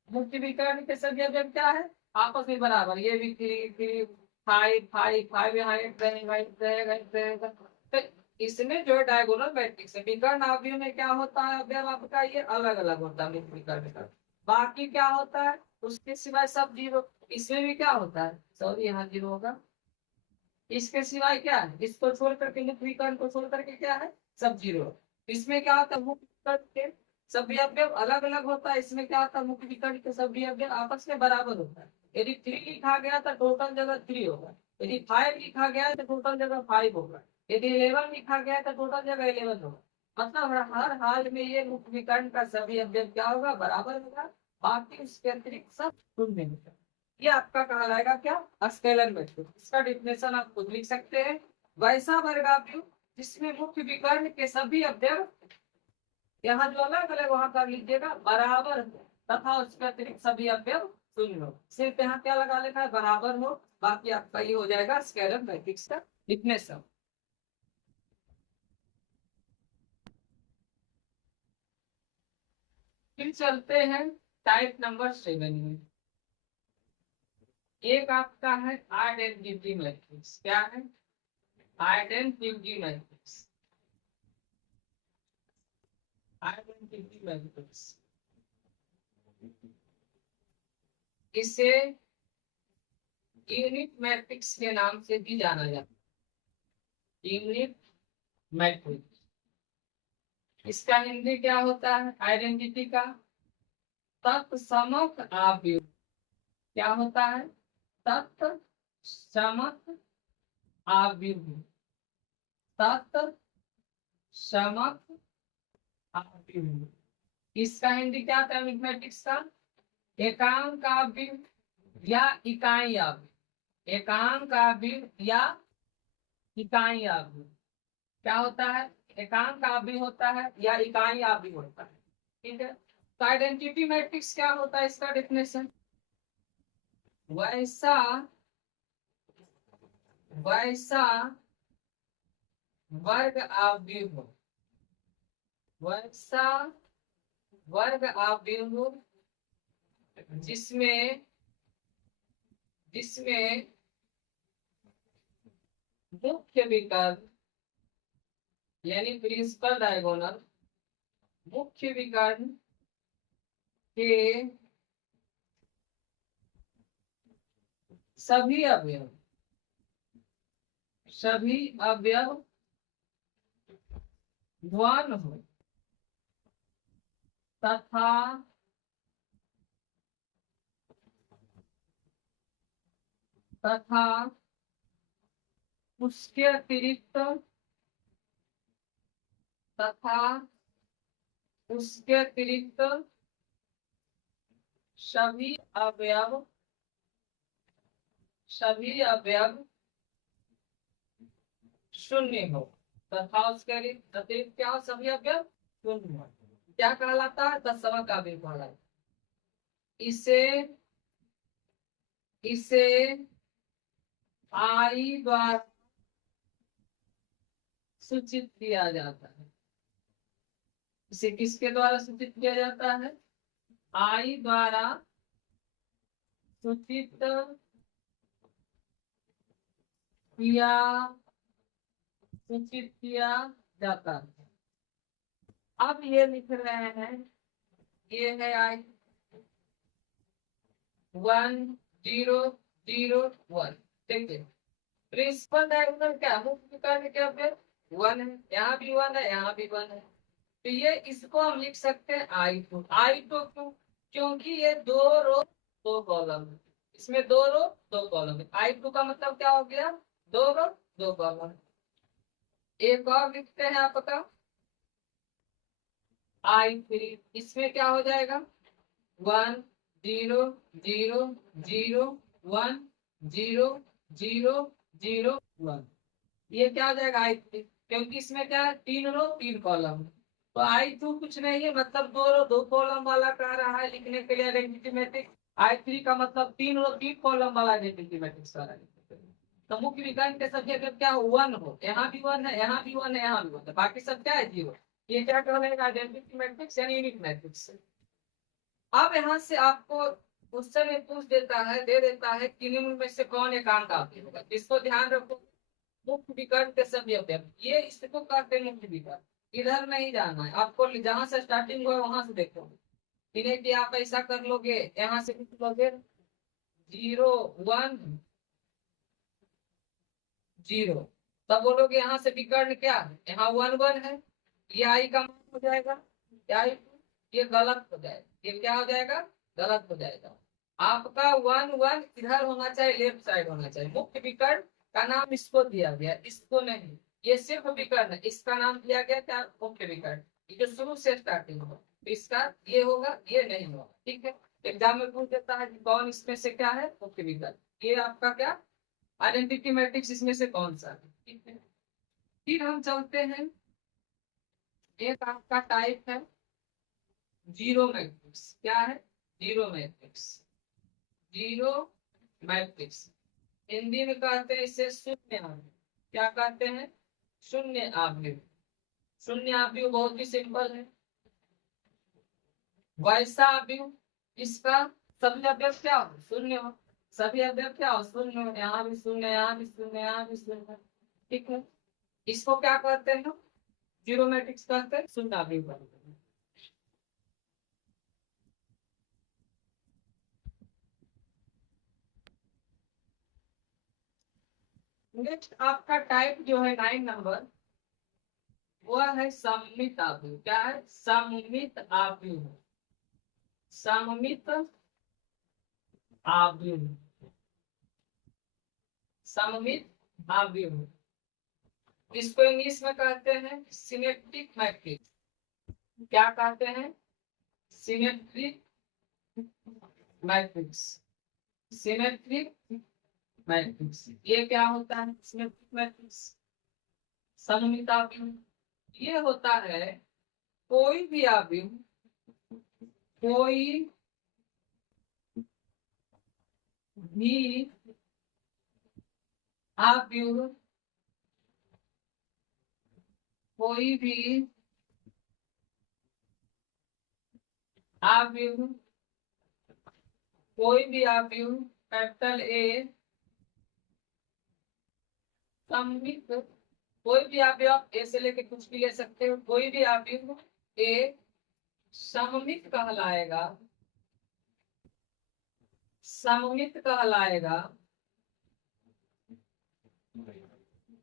मुख्य विकर्ण के सभी अवयव क्या है? आपस में बराबर। ये भी 3 3 5 5 5 यहाँ एक रहेगा, एक रहेगा, एक रहेगा। तो इसमें जो डायगोनल मैट्रिक्स है, विकर्ण अवयव में क्या होता है? अवयव आपका ये अलग अलग होता है मुख्य विकर्ण का। बाकी क्या होता है? उसके सिवाय सब 0। इसमें भी क्या होता है? सॉरी, यहाँ 0 होगा। इसके सिवाय क्या है? इसको छोड़ करके, मुख्य विकर्ण को छोड़ करके क्या है? सब 0। इसमें क्या होता है? मुख्य विकर्ण के सभी अवयव अलग अलग होता है। इसमें क्या होता है? मुख्य विकर्ण के सभी अवयव आपस में बराबर होता है। यदि 3 लिखा गया तो टोटल जगह 3 होगा। यदि 5 लिखा गया तो टोटल जगह 5 होगा। यदि 11 लिखा गया तो टोटल जगह 11 होगा। मतलब हर हाल में ये मुख्य विकर्ण का सभी अवयव क्या होगा? बराबर होगा। बाकी उसके अतिरिक्त सब शून्य होगा। ये आपका कहलाएगा क्या? Scalar matrix. इसका डिफिनेशन आप खुद लिख सकते हैं। वैसा वर्गाव्यूह जिसमें मुख्य विकर्ण के सभी अवयव, यहाँ जो अलग अलग वहां कर लीजिएगा, बराबर हो तथा उसके अतिरिक्त सभी अवयव शून्य हो। सिर्फ यहाँ क्या लगा लेना है? बराबर हो। बाकी आपका ये हो जाएगा स्केलर मैट्रिक्स का डिफिनेशन। फिर चलते हैं टाइप नंबर 7 में। एक आपका है आइडेंटिटी मैट्रिक्स। क्या है? Identity matrix. आइडेंटिटी मैट्रिक्स, इसे यूनिट मैट्रिक्स के नाम से भी जाना जाता है। यूनिट मैट्रिक्स, इसका हिंदी क्या होता है? आइडेंटिटी का तत्समक आव्यूह। क्या होता है? तत्समक आव्यूह। तत्समक आव्यूह, इसका हिंदी क्या था? यूनिट मैट्रिक्स का एकांक आव्यूह या इकाई आव्यूह। एकांक आव्यूह या इकाई आव्यूह क्या होता है? एकांक आव्यूह होता है या इकाई आव्यूह होता है। ठीक है। तो आइडेंटिटी मैट्रिक्स क्या होता है? इसका डेफिनेशन, वैसा वैसा वर्ग आव्यूह, वैसा वर्ग आव्यूह जिसमें जिसमें मुख्य विकर्ण यानी प्रिंसिपल डायगोनल, मुख्य विकर्ण के सभी अवयव ध्वन हो तथा तथा उसके अतिरिक्त तथा उसके अतिरिक्त सभी अवयव शून्य हो तथा उसके अतिरिक्त क्या हो? सभी अवयव शून्य हो। क्या कहलाता है? तत्समक आव्यूह कहलाता है। इसे इसे आई द्वारा सूचित किया जाता है। इसे किसके द्वारा सूचित किया जाता है? आई द्वारा सूचित किया सूचित किया जाता है। अब ये लिख रहे हैं, ये है आई 1001, ठीक है। प्रिंसिपल डायगोनल क्या मुख्य विकर्ण क्या फिर 1 है, यहाँ भी 1 है, यहाँ भी 1 है। तो ये इसको हम लिख सकते हैं I2 क्यों? क्योंकि ये 2 रो 2 कॉलम है, इसमें 2 रो 2 कॉलम है। I2 का मतलब क्या हो गया? 2 रो 2 कॉलम। एक और लिखते हैं आपका I3, इसमें क्या हो जाएगा? 1 0 0 0 1 0 0 0 1। ये क्या हो जाएगा? I3, क्योंकि इसमें क्या है? 3 रो 3 कॉलम। तो I2 कुछ नहीं है, मतलब 2 रो 2 कॉलम वाला कह रहा है लिखने के लिए आइडेंटिटी मैट्रिक्स। I3 का मतलब 3 रो 3 कॉलम वाला आइडेंटिटी मैट्रिक्स कह रहा है। तो मुख्य विकर्ण के सभी अगर क्या हो 1 हो, यहाँ भी 1 है, यहाँ भी 1 है, यहाँ भी 1 है, बाकी सब क्या है 0। ये क्या कहलाएगा? आइडेंटिटी मैट्रिक्स यानी यूनिट मैट्रिक्स। अब यहाँ से आपको क्वेश्चन में पूछ देता है, दे देता है कि निम्न में से कौन एकांक आपकी होगा। इसको ध्यान रखो, मुख्य विकर्ण के सभी अवयव, ये इसको कहते हैं मुख्य विकर्ण। इधर नहीं जाना है आपको, जहां से स्टार्टिंग हुआ वहां से देखो। इन्हें कि आप ऐसा कर लोगे, यहाँ से लिख लोगे 0 1 0, तब बोलोगे यहाँ से विकर्ण क्या है? यहाँ 1 1 है, ये आई का मान हो जाएगा, ये गलत हो जाएगा। ये क्या हो जाएगा? गलत हो जाएगा। आपका 1 1 इधर होना चाहिए, लेफ्ट साइड होना चाहिए। मुख्य विकर्ण का नाम इसको दिया गया, इसको नहीं। ये सिर्फ विकर्ण है, इसका नाम दिया गया क्या? मुख्य विकर्ण। ये जो शुरू से स्टार्टिंग हो, तो इसका ये होगा, ये नहीं होगा, ठीक है। एग्जाम में पूछ देता है कि कौन इसमें से क्या है? मुख्य विकर्ण। ये आपका क्या आइडेंटिटी मैट्रिक्स, इसमें से कौन सा है, ठीक है। फिर हम चलते हैं, एक आपका टाइप है जीरो मैट्रिक्स। क्या है? Zero matrix. Zero matrix Hindi में कहते हैं इसे शून्य आव्यूह। क्या कहते हैं? शून्य आव्यूह। शून्य आव्यूह बहुत ही सिंपल है। वैसा आव्यूह इसका सभी अवयव क्या हो? शून्य हो। सभी अवयव क्या हो? शून्य हो। यहाँ भी शून्य, यहाँ भी शून्य, यहाँ भी शून्य, ठीक है। इसको क्या कहते हैं? जीरो मैट्रिक्स कहते हैं, शून्य आव्यूह कहते हैं। नेक्स्ट आपका टाइप जो है 9 नंबर, वह है सममित आव्यूह। क्या है? सममित आव्यूह। सममित आव्यूह। सममित आव्यूह, इसको इंग्लिश में कहते हैं सिमेट्रिक मैट्रिक्स। क्या कहते हैं? Symmetric matrix. सिमेट्रिक मैट्रिक्स ये क्या होता है? सिमेट्रिक मैट्रिक्स सममित आव्यूह ये होता है कोई भी आव्यूह, कोई भी आव्यूह, कोई भी आव्यूह, कोई भी आव्यूह कैपिटल ए सममित, कोई भी आव्यूह आप ए से लेके कुछ भी ले सकते हो, कोई भी आव्यूह ए सममित कहलाएगा। सममित कहलाएगा,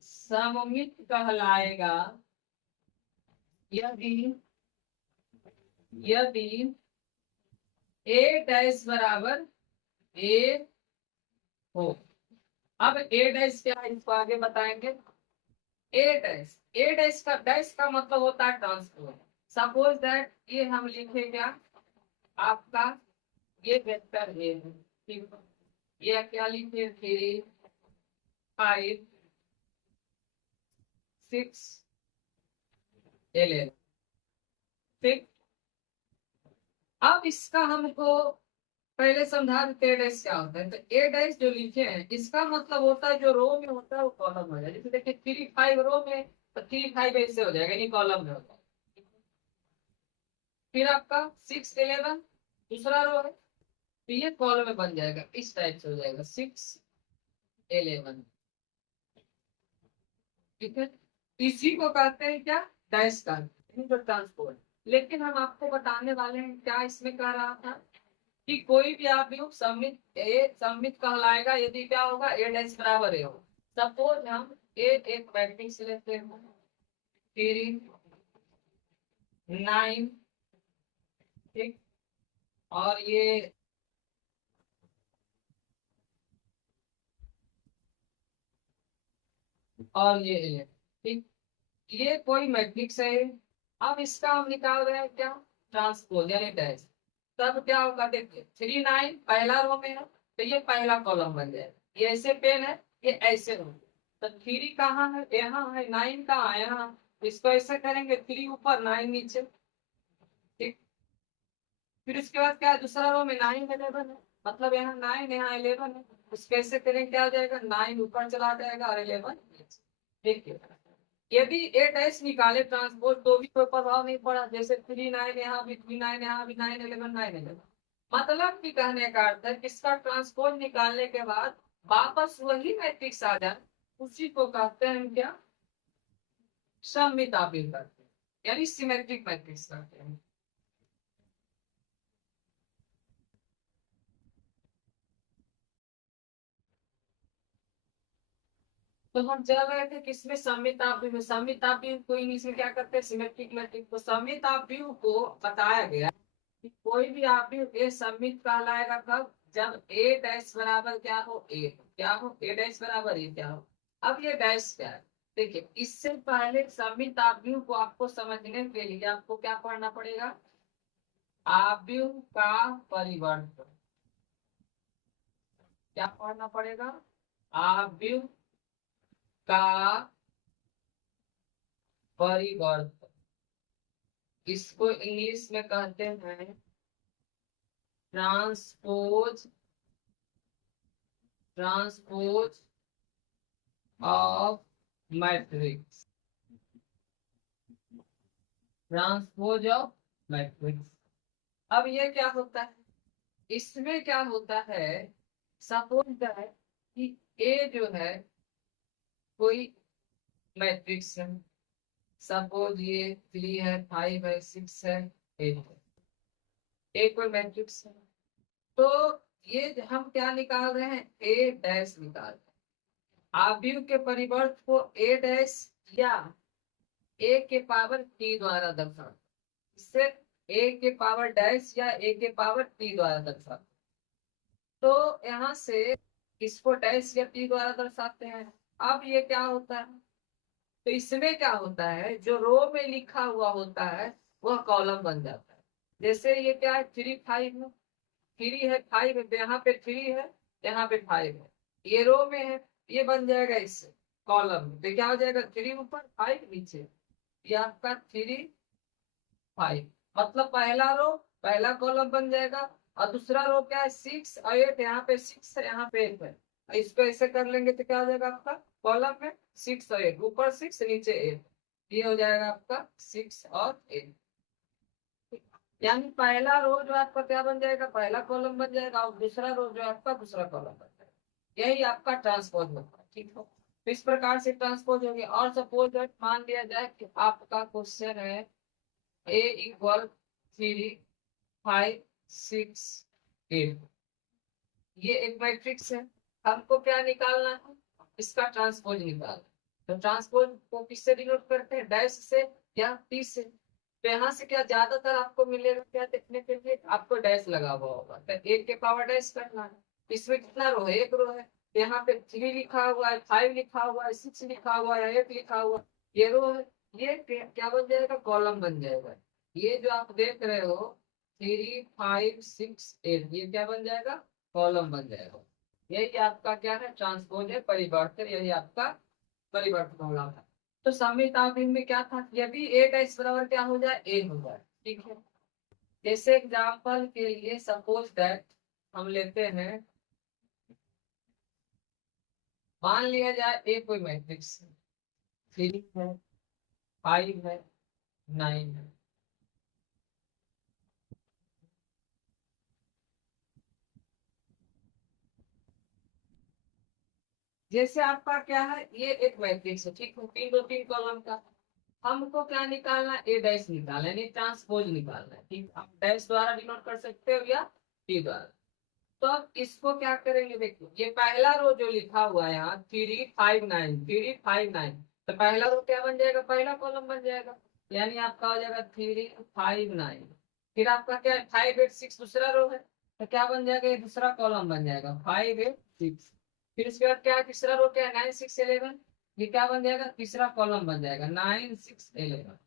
सममित कहलाएगा यदि यदि ए डैश बराबर ए हो। अब ए डैश क्या है इसको आगे बताएंगे। ए डैश का मतलब होता है ट्रांसपोज। सपोज दैट ये हम लिखे क्या? आपका ये वेक्टर ए है, ठीक है। ये क्या लिखे? 3 5 6 11, ठीक। अब इसका हमको पहले समझा देते ए डैश क्या होता है। तो ए डैश जो लिखे हैं इसका मतलब होता है जो रो में होता है वो कॉलम हो जाए। जैसे देखिए 3 5 रो में, तो 3 5 ऐसे हो जाएगा, ये कॉलम में हो जाएगा। फिर आपका 6 11 दूसरा रो है, तो ये कॉलम में बन जाएगा, इस टाइप से हो जाएगा 6 11। ठीक है, इसी को कहते हैं क्या, डैश का ट्रांसपोर्ट। लेकिन हम आपको बताने वाले हैं क्या इसमें कह रहा था कि कोई भी आप योग सममित कहलाएगा यदि क्या होगा, ए डैश बराबर ए हो। सपोज हम एक मैट्रिक्स लेते हैं 3 9, ठीक, और ये 11, ठीक, ये कोई मैट्रिक्स है। अब इसका हम निकाल रहे हैं क्या, ट्रांसपोज यानी डैश। तब क्या होगा, देखिए 3 9 पहला रो में है, तो ये पहला कॉलम बन जाएगा। ये ऐसे पेन है, ये ऐसे रो, तो 3 कहाँ है, यहाँ है, 9 कहाँ है, यहाँ। इसको ऐसे करेंगे, 3 ऊपर 9 नीचे, ठीक। फिर उसके बाद क्या है, दूसरा रो में 9 11 है, मतलब यहाँ 9 यहाँ 11 है। उसको ऐसे करेंगे, क्या हो जाएगा, 9 ऊपर चला जाएगा और 11 नीचे। देखिए, यदि ए डैश निकाले ट्रांसपोज तो भी कोई प्रभाव नहीं पड़ा। जैसे 3 9 यहाँ भी 3 9 यहाँ भी 9 11 मतलब कि कहने का अर्थ है किसका ट्रांसपोज निकालने के बाद वापस वही मैट्रिक्स आ जाए, उसी को कहते हैं क्या, सममितापी करते हैं, यानी सिमेट्रिक मैट्रिक्स कहते हैं। तो हम चल रहे थे किसमें, सममितापी में। सममितापी को इंग्लिश में क्या करते हैं, सिमेट्रिक मैट्रिक्स। तो सममितापी को बताया गया कि कोई भी आप ए सममित कहलाएगा कब, जब ए डैश बराबर क्या हो, ए क्या हो, ए डैश बराबर ए क्या हो। अब ये डैश क्या है, देखिए इससे पहले सममित आव्यूह को आपको समझने के लिए आपको क्या पढ़ना पड़ेगा, आव्यूह का परिवर्तन। क्या पढ़ना पड़ेगा, आव्यूह का परिवर्तन। इसको इंग्लिश में कहते हैं transpose, transpose of matrix, transpose of matrix. अब ये क्या होता है, इसमें क्या होता है, सपोज क्या है कि ए जो है कोई मैट्रिक्स है। सपोज ये 3 है 5 है 6 है 8 है, ए कोई मैट्रिक्स है। तो ये हम क्या निकाल रहे हैं, ए डैश निकाल रहे हैं। आव्यूह के परिवर्त को ए डैश या ए के पावर टी द्वारा दर्शा, इससे ए के पावर डैश या ए के पावर टी द्वारा दर्शा। तो यहाँ से इसको डैश या टी द्वारा दर्शाते हैं। अब ये क्या होता है, तो इसमें क्या होता है, जो रो में लिखा हुआ होता है वह कॉलम बन जाता है। जैसे ये क्या है, 3 5 है, 3 है 5 है, तो यहाँ पे 3 है, यहाँ पे 5 है, ये रो में है, ये बन जाएगा इस कॉलम में। तो क्या हो जाएगा, 3 ऊपर 5 नीचे, ये आपका 3 5, मतलब पहला रो पहला कॉलम बन जाएगा। और दूसरा रो क्या है, 6 और 8, यहाँ पे 6 है, यहाँ पे 8 है। इसको ऐसे कर लेंगे तो क्या हो जाएगा आपका, कॉलम में 6 और 8, ऊपर 6 नीचे 8, ये हो जाएगा आपका 6 और 8। यानी पहला रो जो आपका क्या बन जाएगा, पहला कॉलम बन जाएगा, और दूसरा रो जो आपका दूसरा कॉलम बन जाएगा। यही आपका ट्रांसपोज होता है, ठीक है। तो इस प्रकार से ट्रांसपोज होगी। और सपोज मान लिया जाए कि आपका क्वेश्चन है ए इक्वल 3 5 6 8, ये एक मैट्रिक्स है। हमको क्या निकालना है, इसका ट्रांसपोज निकालना। तो ट्रांसपोज को किससे डिनोट करते हैं, डैश से या टी से। तो यहाँ से क्या ज्यादातर आपको मिलेगा, क्या देखने के लिए आपको डैश लगा हुआ होगा, तो एक के पावर डैश करना है। इसमें कितना रो है, एक रो है, यहाँ पे 3 लिखा हुआ है, 5 लिखा हुआ है, 6 लिखा हुआ है, 8 लिखा हुआ है, ये रो है। ये क्या बन जाएगा, कॉलम बन जाएगा। ये जो आप देख रहे हो 3 5 6 8, ये क्या बन जाएगा, कॉलम बन जाएगा। यही आपका क्या है, ट्रांसपोज है, परिवर्तन, यही आपका परिवर्तन हो रहा था। तो सममिताभिन्न में क्या था, यदि ए का इस बराबर क्या हो जाए, ए हो जाए, ठीक है। जैसे एग्जाम्पल के लिए सपोज दैट हम लेते हैं, मान लिया जाए एक कोई मैट्रिक्स 3 है, 5 है, 9 है। जैसे आपका क्या है, ये एक मैट्रिक्स है, ठीक है, 3 कॉलम का। हमको क्या निकालना है, ए डैश निकालना है, यानी ट्रांसपोज निकालना है, ठीक। आप डैश द्वारा डिनोट कर सकते हो या टी द्वारा। तो अब इसको क्या करेंगे, देखो ये पहला रो जो लिखा हुआ है यहाँ 359, 359, तो पहला रो क्या बन जाएगा, पहला कॉलम बन जाएगा, यानी आपका हो जाएगा 359। फिर आपका क्या है, 586 दूसरा रो है, तो क्या बन जाएगा, ये दूसरा कॉलम बन जाएगा 586। फिर इसके बाद क्या है, तीसरा रो क्या है, 9611, ये क्या बन जाएगा, तीसरा कॉलम बन जाएगा 9611।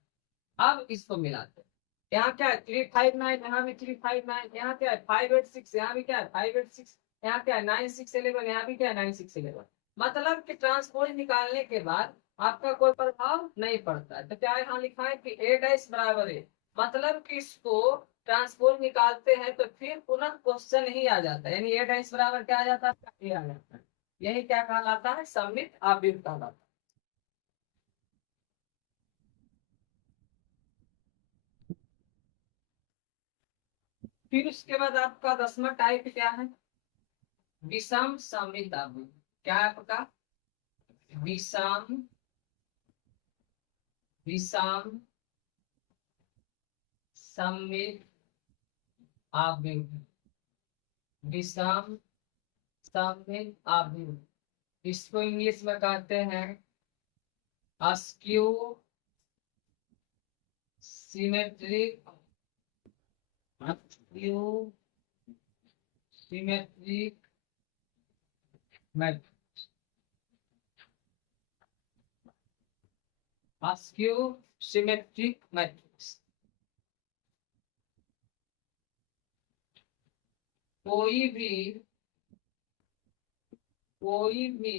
अब इसको मिलाते हैं, यहाँ क्या है 359, यहाँ भी 359, यहाँ क्या है 586, यहाँ भी क्या है 586, यहाँ क्या है 9611, यहाँ भी क्या है 9611। मतलब कि ट्रांसपोज निकालने के बाद आपका कोई प्रभाव नहीं पड़ता है। तो क्या यहाँ लिखा है कि ए डैश बराबर है, मतलब कि इसको ट्रांसपोज निकालते हैं तो फिर पुनः क्वेश्चन ही आ जाता है, यानी ए डैश बराबर क्या आ जाता है, ए आ जाता है। यही क्या कहलाता है, सममित आव्यूह कहलाता है। फिर उसके बाद आपका 10वां टाइप क्या है, विषम सममित आव्यूह। क्या है आपका, विषम विषम सममित आव्यूह, विषम सममित आव्यूह। इसको इंग्लिश में कहते हैं askew symmetric, askew symmetric matrix, askew symmetric matrix. कोई भी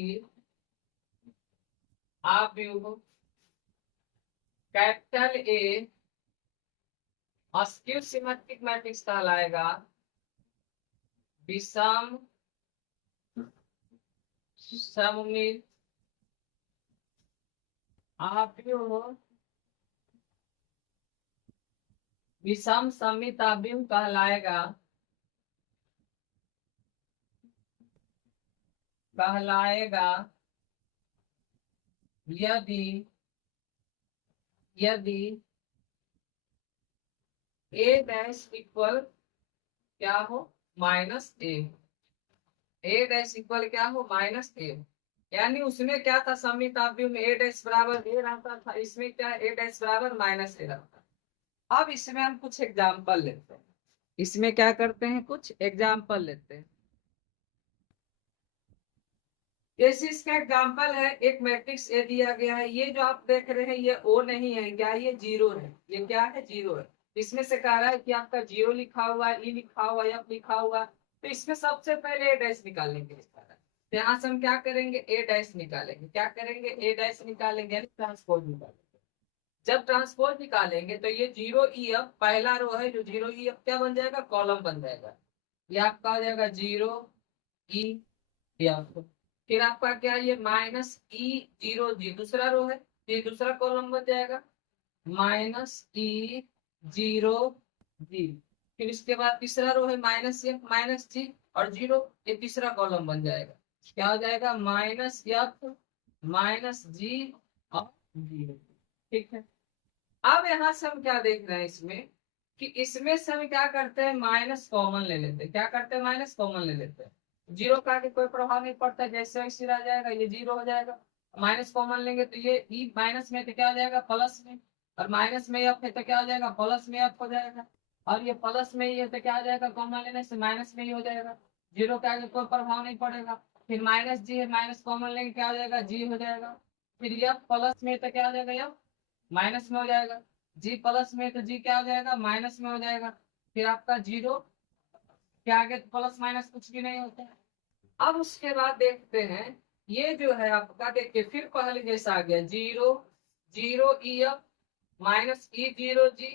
आव्यूह capital A askew symmetric matrix कहलाएगा, विषम सममित आव्यूह, विषम सममित आव्यूह कहलाएगा, यदि यदि ए डैश इक्वल क्या हो, माइनस ए, ए डैश इक्वल क्या हो, माइनस ए। यानी उसमें क्या था, सममित आव्यूह में ए डैश बराबर ए रहता था, इसमें क्या है, ए डैश बराबर माइनस ए रहता है। अब इसमें हम कुछ एग्जाम्पल लेते हैं, इसमें क्या करते हैं, कुछ एग्जाम्पल लेते हैं। जैसे इसका एग्जाम्पल है, एक मैट्रिक्स ए दिया गया है, ये जो आप देख रहे हैं ये ओ नहीं है, क्या ये जीरो है, ये क्या है, जीरो है। इसमें से कह रहा है कि आपका जीरो लिखा हुआ है, ई लिखा हुआ है, एफ लिखा हुआ है, तो इसमें सबसे पहले ए डैश निकालेंगे। तो यहाँ से हम क्या करेंगे, ए डैश निकालेंगे, क्या करेंगे, ए डैश निकालेंगे, यानी ट्रांसपोज निकालेंगे। जब ट्रांसपोज निकालेंगे तो ये जीरो ई एफ पहला रो है, जो जीरो ई एफ क्या बन जाएगा, कॉलम बन जाएगा, ये आपका हो जाएगा जीरो ई एफ। फिर आपका क्या है, ये माइनस ई जीरो जी दूसरा रो है, ये दूसरा कॉलम बन जाएगा, माइनस ई जीरो जी। फिर इसके बाद तीसरा रो है माइनस एफ माइनस जी और जीरो, ये तीसरा कॉलम बन जाएगा, क्या हो जाएगा, माइनस एफ माइनस जी और जीरो। ठीक है। अब यहाँ से हम क्या देख रहे हैं इसमें, कि इसमें से हम क्या करते हैं, माइनस कॉमन ले लेते हैं, क्या करते हैं, माइनस कॉमन ले लेते हैं। जीरो का आगे कोई प्रभाव नहीं पड़ता, जैसे वैसे रह जाएगा, ये जीरो हो जाएगा। माइनस कॉमन लेंगे तो ये ई माइनस में तो क्या हो जाएगा, प्लस में, और माइनस में एफ है तो क्या हो जाएगा, प्लस में एफ हो जाएगा, और ये प्लस में ही है तो क्या हो जाएगा, कॉमन लेने से माइनस में ही हो जाएगा, जीरो का आगे कोई प्रभाव नहीं पड़ेगा। फिर माइनस जी है, माइनस कॉमन लेंगे क्या हो जाएगा, जी हो जाएगा। फिर एफ प्लस में तो क्या हो जाएगा, एफ माइनस में हो जाएगा, जी प्लस में तो जी क्या हो जाएगा, माइनस में हो जाएगा। फिर आपका जीरो के आगे प्लस माइनस कुछ भी नहीं होता है। अब उसके बाद देखते हैं, ये जो है आपका देखिए, फिर पहले जैसा आ गया, zero zero E F minus E zero G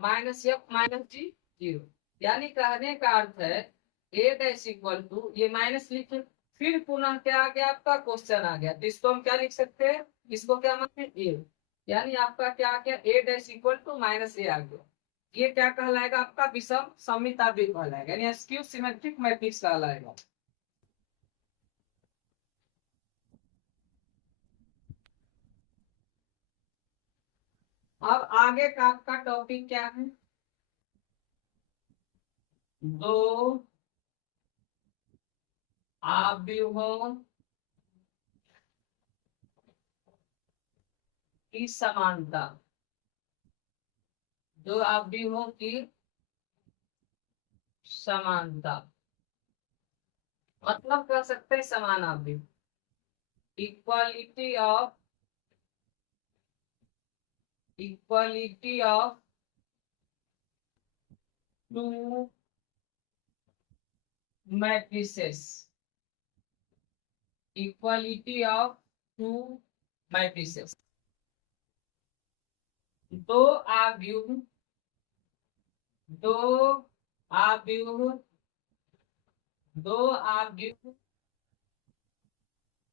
minus F minus G zero. यानी कहने का अर्थ है, ए डैश इक्वल टू, ये माइनस लिखे, फिर पुनः क्या आ गया आपका क्वेश्चन आ गया, तो इसको हम क्या लिख सकते हैं, इसको क्या मानते हैं ए, यानी आपका क्या आ गया ए डैश इक्वल टू माइनस ए आ गया। ये क्या कहलाएगा आपका विषम सममितात्विक कहलाएगा, यानी स्क्यू सिमेट्रिक मैट्रिक्स कहलाएगा। अब आगे का आपका टॉपिक क्या है, दो आव्यूहों की समानता, दो आव्यूहों की समानता मतलब कह सकते हैं समान आव्यूह, equality of to matrices, equality of to matrices, दो आव्यूह, दो आव्यूह, दो आव्यूह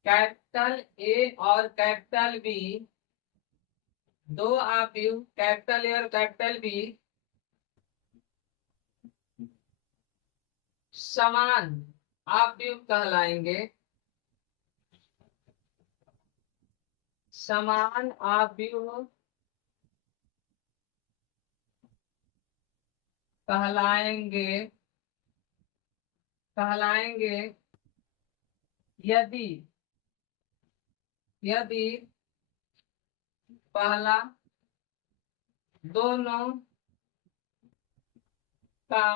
कैपिटल ए और कैपिटल बी, दो आव्यूह कैपिटल ए और कैपिटल बी समान आव्यूह कहलाएंगे, समान आव्यूह कहलाएंगे, कहलाएंगे यदि, यदि पहला दोनों का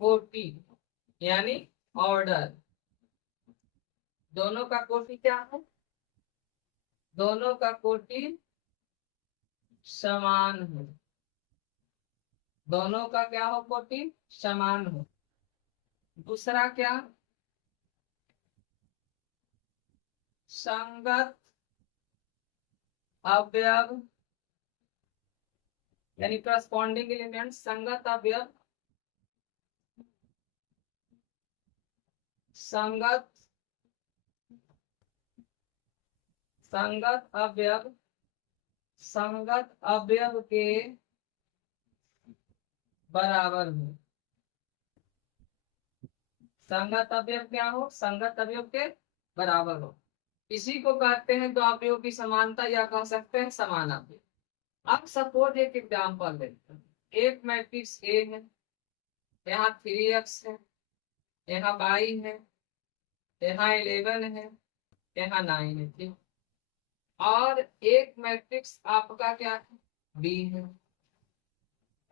कोटि यानी ऑर्डर, दोनों का कोटि क्या है, दोनों का कोटि समान हो, दोनों का क्या हो कोटि समान हो। दूसरा क्या, संगत अवयव यानी करस्पॉन्डिंग एलिमेंट, संगत अवयव, संगत संगत अवयव, संगत अवयव के बराबर हो, संगत अवयव क्या हो, संगत अवयव के बराबर हो, इसी को कहते हैं दो अवयव की समानता या कह सकते हैं समान अवयव। अब सपोज एक एग्जाम्पल लेते हैं, एक मैट्रिक्स ए है, यहाँ 3x है, यहाँ y है, यहाँ 11 है, यहाँ 9 है, ठीक। और एक मैट्रिक्स आपका क्या है बी है,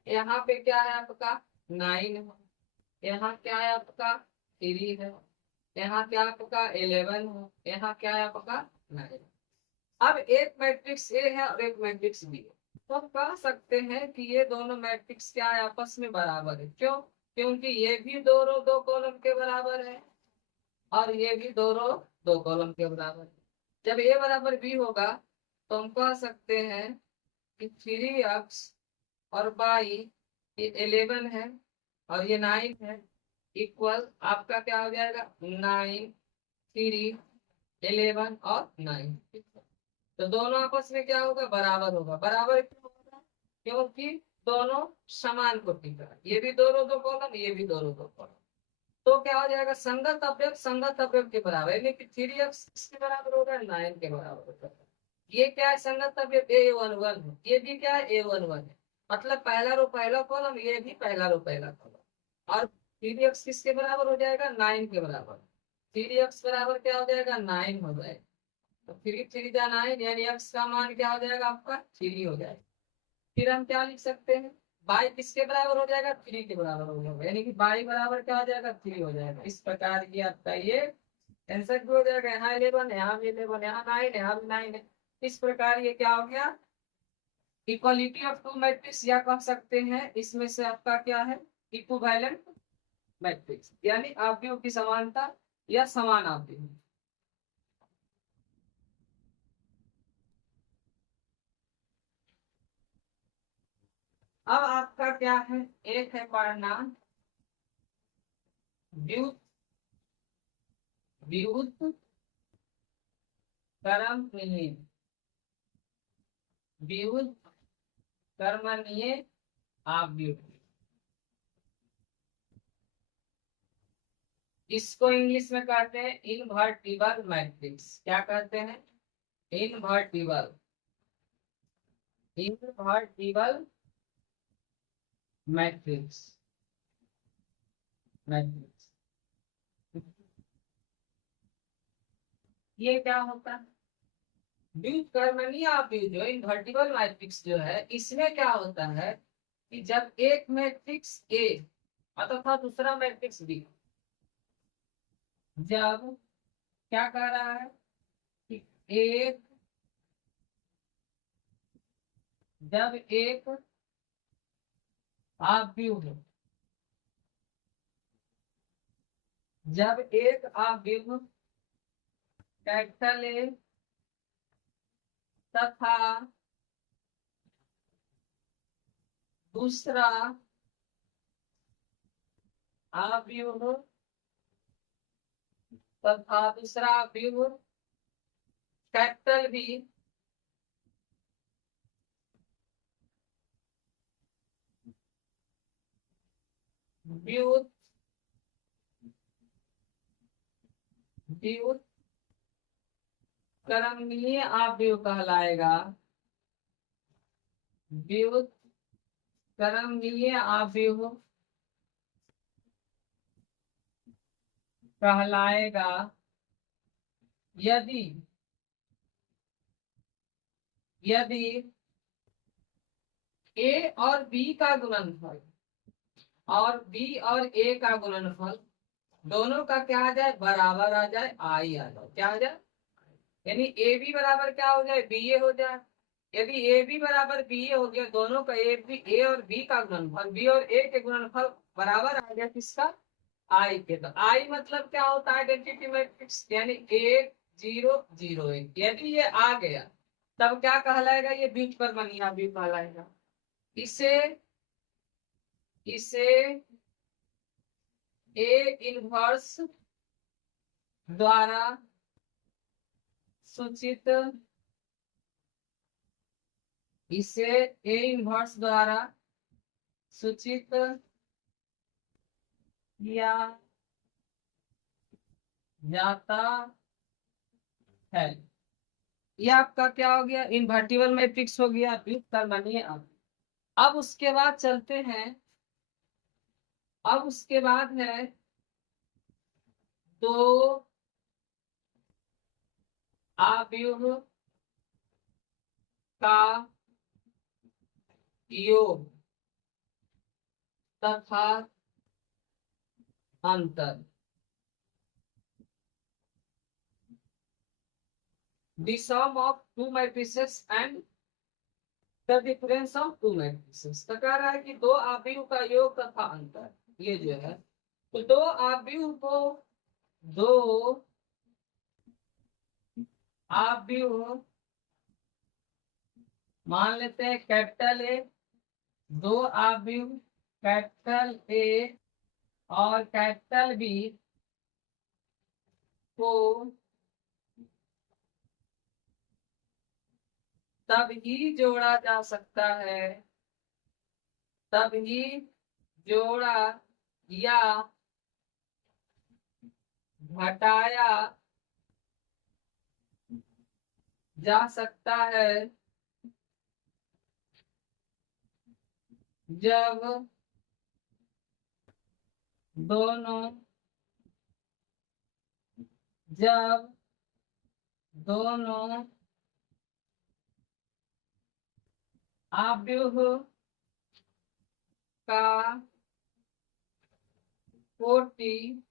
यहाँ पे क्या है आपका 9 है, यहाँ क्या है आपका 3 है, यहाँ क्या आपका 11 है, यहाँ क्या है आपका 9 है। अब एक मैट्रिक्स ए है और एक मैट्रिक्स बी है, तो हम कह सकते हैं कि ये दोनों मैट्रिक्स क्या है आपस में बराबर है, क्यों, क्योंकि ये भी दो रो दो कॉलम के बराबर है और ये भी दो रो दो कॉलम के बराबर है। जब ए बराबर बी होगा तो हम कह सकते हैं कि 3x और y ये 11 है और ये 9 है, इक्वल आपका क्या हो जाएगा 9 3 11 और 9, तो दोनों आपस में क्या होगा बराबर होगा, बराबर क्यों होगा, क्योंकि दोनों समान कोटि का, ये भी दो रो दो कॉलम, ये भी दो रो दो कॉलम, तो क्या हो जाएगा संगत अवयव के बराबर, यानी कि 3x के बराबर होगा 9 के बराबर होगा। ये क्या है संगत अवयव a11 है, ये भी क्या है a11 है, मतलब पहला रो पहला कॉलम, ये भी पहला रो पहला कॉलम, और 3x किसके बराबर हो जाएगा 9 के बराबर, 3x बराबर क्या हो जाएगा 9 हो जाएगा, तो 3 3 जा 9 यानी x का मान क्या हो जाएगा आपका 3 हो जाएगा। फिर हम क्या लिख सकते हैं, y किसके बराबर हो जाएगा 3 के बराबर हो जाएगा, यानी कि y बराबर क्या हो जाएगा 3 हो जाएगा। इस प्रकार ये आपका ये आंसर भी हो जाएगा, यहाँ 11 यहाँ भी 11 यहाँ 9 यहाँ भी 9 है। इस प्रकार ये क्या हो गया इक्वालिटी ऑफ टू मैट्रिक्स, या कह सकते हैं इसमें से आपका क्या है इक्विवेलेंट मैट्रिक्स, यानी आव्यूह की समानता या समान आव्यूह। अब आपका क्या है? एक है पढ़ना, व्युत व्युत कर्मणीय, व्युत कर्मणीय आव्यूह। इसको इंग्लिश में कहते हैं इनवर्टिबल मैट्रिक्स। क्या कहते हैं? Invertible, invertible matrix, matrix. ये क्या होता है? व्युत्क्रमणीय आव्यूह जो इनवर्टिबल मैट्रिक्स जो है, इसमें क्या होता है कि जब एक मैट्रिक्स ए अथवा दूसरा मैट्रिक्स बी, जब क्या कह रहा है कि एक, जब एक आव्यूह, जब एक आव्यूह कैपिटल ए तथा दूसरा आव्यूह कैपिटल बी व्युत व्युत्क्रमणीय आव्यूह कहलाएगा, व्युत्क्रमणीय आव्यूह कहलाएगा यदि यदि ए और बी का गुणनफल और बी और ए का गुणनफल दोनों का क्या आ जाए? बराबर आ जाए, आई आ जाए। क्या आ जाए? यानी ए बी बराबर क्या हो जाए? बी ए हो जाए। यदि ए बी बराबर बी ए हो गया, दोनों का ए और बी का गुणनफल, बी और ए के गुणनफल बराबर आ गया किसका? आई के। तो आई मतलब क्या होता है? आइडेंटिटी मैट्रिक्स, यानी 1 0 0 1। यदि ये आ गया तब क्या कहलाएगा? ये व्युत्क्रमणीय आव्यूह कहलाएगा। इसे इसे ए इनवर्स द्वारा सूचित, इसे ए इनवर्स द्वारा सूचित किया जाता है। ये आपका क्या हो गया? इनवर्टिबल मैट्रिक्स हो गया, व्युत्क्रमणीय आव्यूह। अब उसके बाद चलते हैं, अब उसके बाद है दो आव्यूह का योग तथा अंतर। The sum of two matrices and the difference of two matrices। तो कह रहा है कि दो आव्यूह का योग तथा अंतर, ये जो है, तो दो आव्यूह को, दो आव्यूह मान लेते हैं कैपिटल ए, दो आव्यूह कैपिटल ए और कैपिटल बी को तब ही जोड़ा जा सकता है, तब ही जोड़ा या घटाया जा सकता है जब दोनों, जब दोनों आव्यूह का कोटि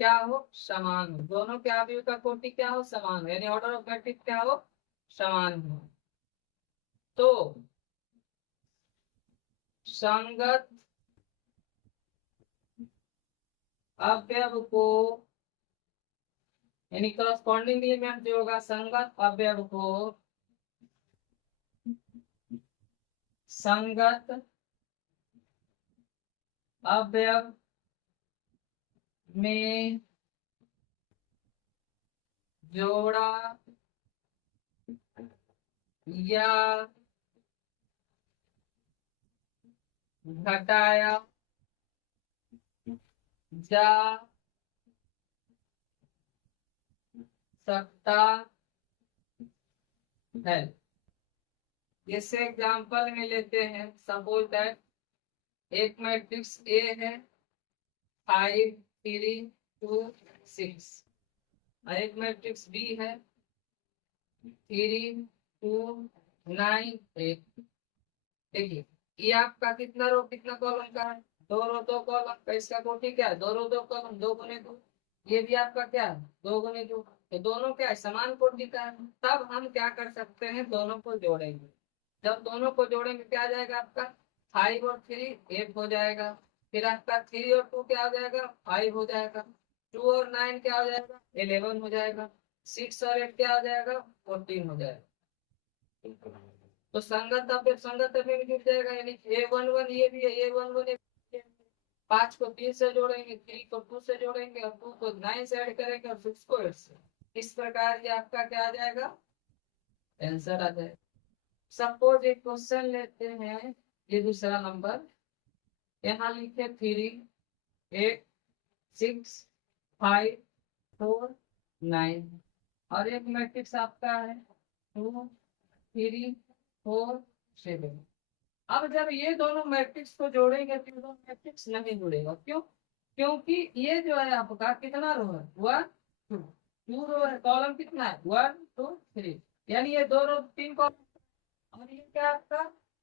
क्या हो? समान हो। दोनों के आव्यूह का कोटि क्या हो? समान हो, यानी ऑर्डर ऑफ मैट्रिक्स क्या हो? समान हो। तो संगत अवयव को, यानी करस्पॉन्डिंग एलिमेंट जो होगा संगत अवयव को संगत अवयव में जोड़ा या घटाया जा सकता है। जैसे एग्जांपल में लेते हैं, सपोज दैट एक मैट्रिक्स ए है 5 3 2 6 और एक मैट्रिक्स बी है 3 2 9 8। देखिए ये आपका कितना रो कितना कॉलम का है, 2 रो 2 कॉलम का। इसका कोटि क्या है, 2 रो 2 कॉलम, 2 गुने 2। ये भी आपका क्या है, 2 गुने 2। तो दोनों क्या है, समान कोटि का है। तब हम क्या कर सकते हैं, दोनों को जोड़ेंगे। जब दोनों को जोड़ेंगे क्या आ जाएगा आपका, 5 और 3 8 हो जाएगा। फिर आपका 3 और 2 क्या हो जाएगा, 5 हो जाएगा। 2 और 9 क्या हो जाएगा, 11 हो जाएगा। 6 और 8 क्या हो जाएगा, 14 हो जाएगा। तो संगत में जुड़ जाएगा, यानी A11 ये भी है, A11 5 को 3 से जोड़ेंगे, 3 को 2 से जोड़ेंगे और 2 को 9 से ऐड करेंगे और 6 को 8 से। इस प्रकार ये आपका क्या आ जाएगा, आंसर आ जाएगा। सपोज एक क्वेश्चन लेते हैं, ये दूसरा नंबर, यहाँ लिखे 3 8 6 5 4 9 और एक मैट्रिक्स आपका है 2 3 4 7। अब जब ये दोनों मैट्रिक्स को जोड़ेंगे तो दोनों मैट्रिक्स नहीं जुड़ेगा। क्यों, क्योंकि ये जो है आपका कितना रो है, 1 2 2 रो है, कॉलम कितना है 1 2 3, यानी ये 2 रो 3 कॉलम और ये क्या आपका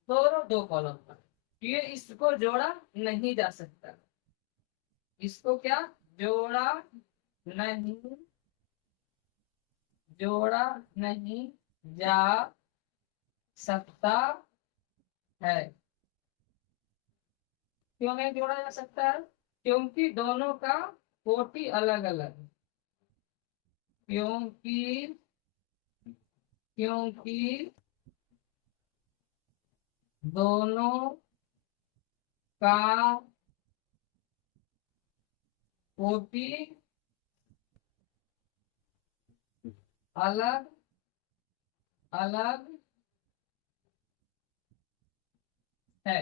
2 रो 2 कॉलम का। ये इसको जोड़ा नहीं जा सकता, इसको क्या जोड़ा नहीं जा सकता है। क्यों नहीं जोड़ा जा सकता है, क्योंकि दोनों का कोटि अलग अलग है। क्योंकि क्योंकि दोनों का कोटि अलग अलग है।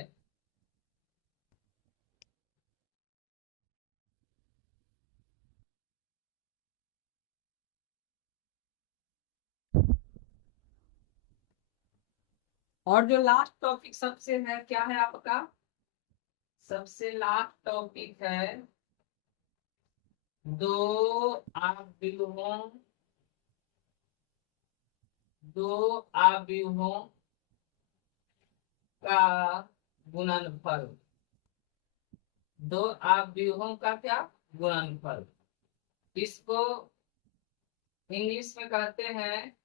और जो लास्ट टॉपिक सबसे है, क्या है आपका सबसे लास्ट टॉपिक है, दो आव्यूहों का गुणनफल। दो आव्यूहों का क्या गुणनफल, इसको इंग्लिश में कहते हैं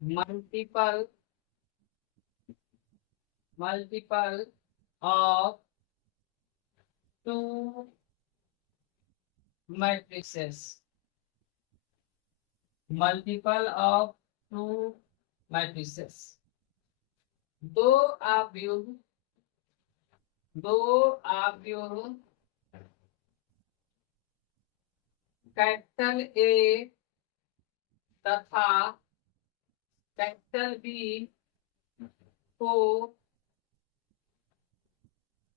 multiple of to matrices. Multiple of to matrices. दो आव्यूह कैपिटल ए तथा कैपिटल बी को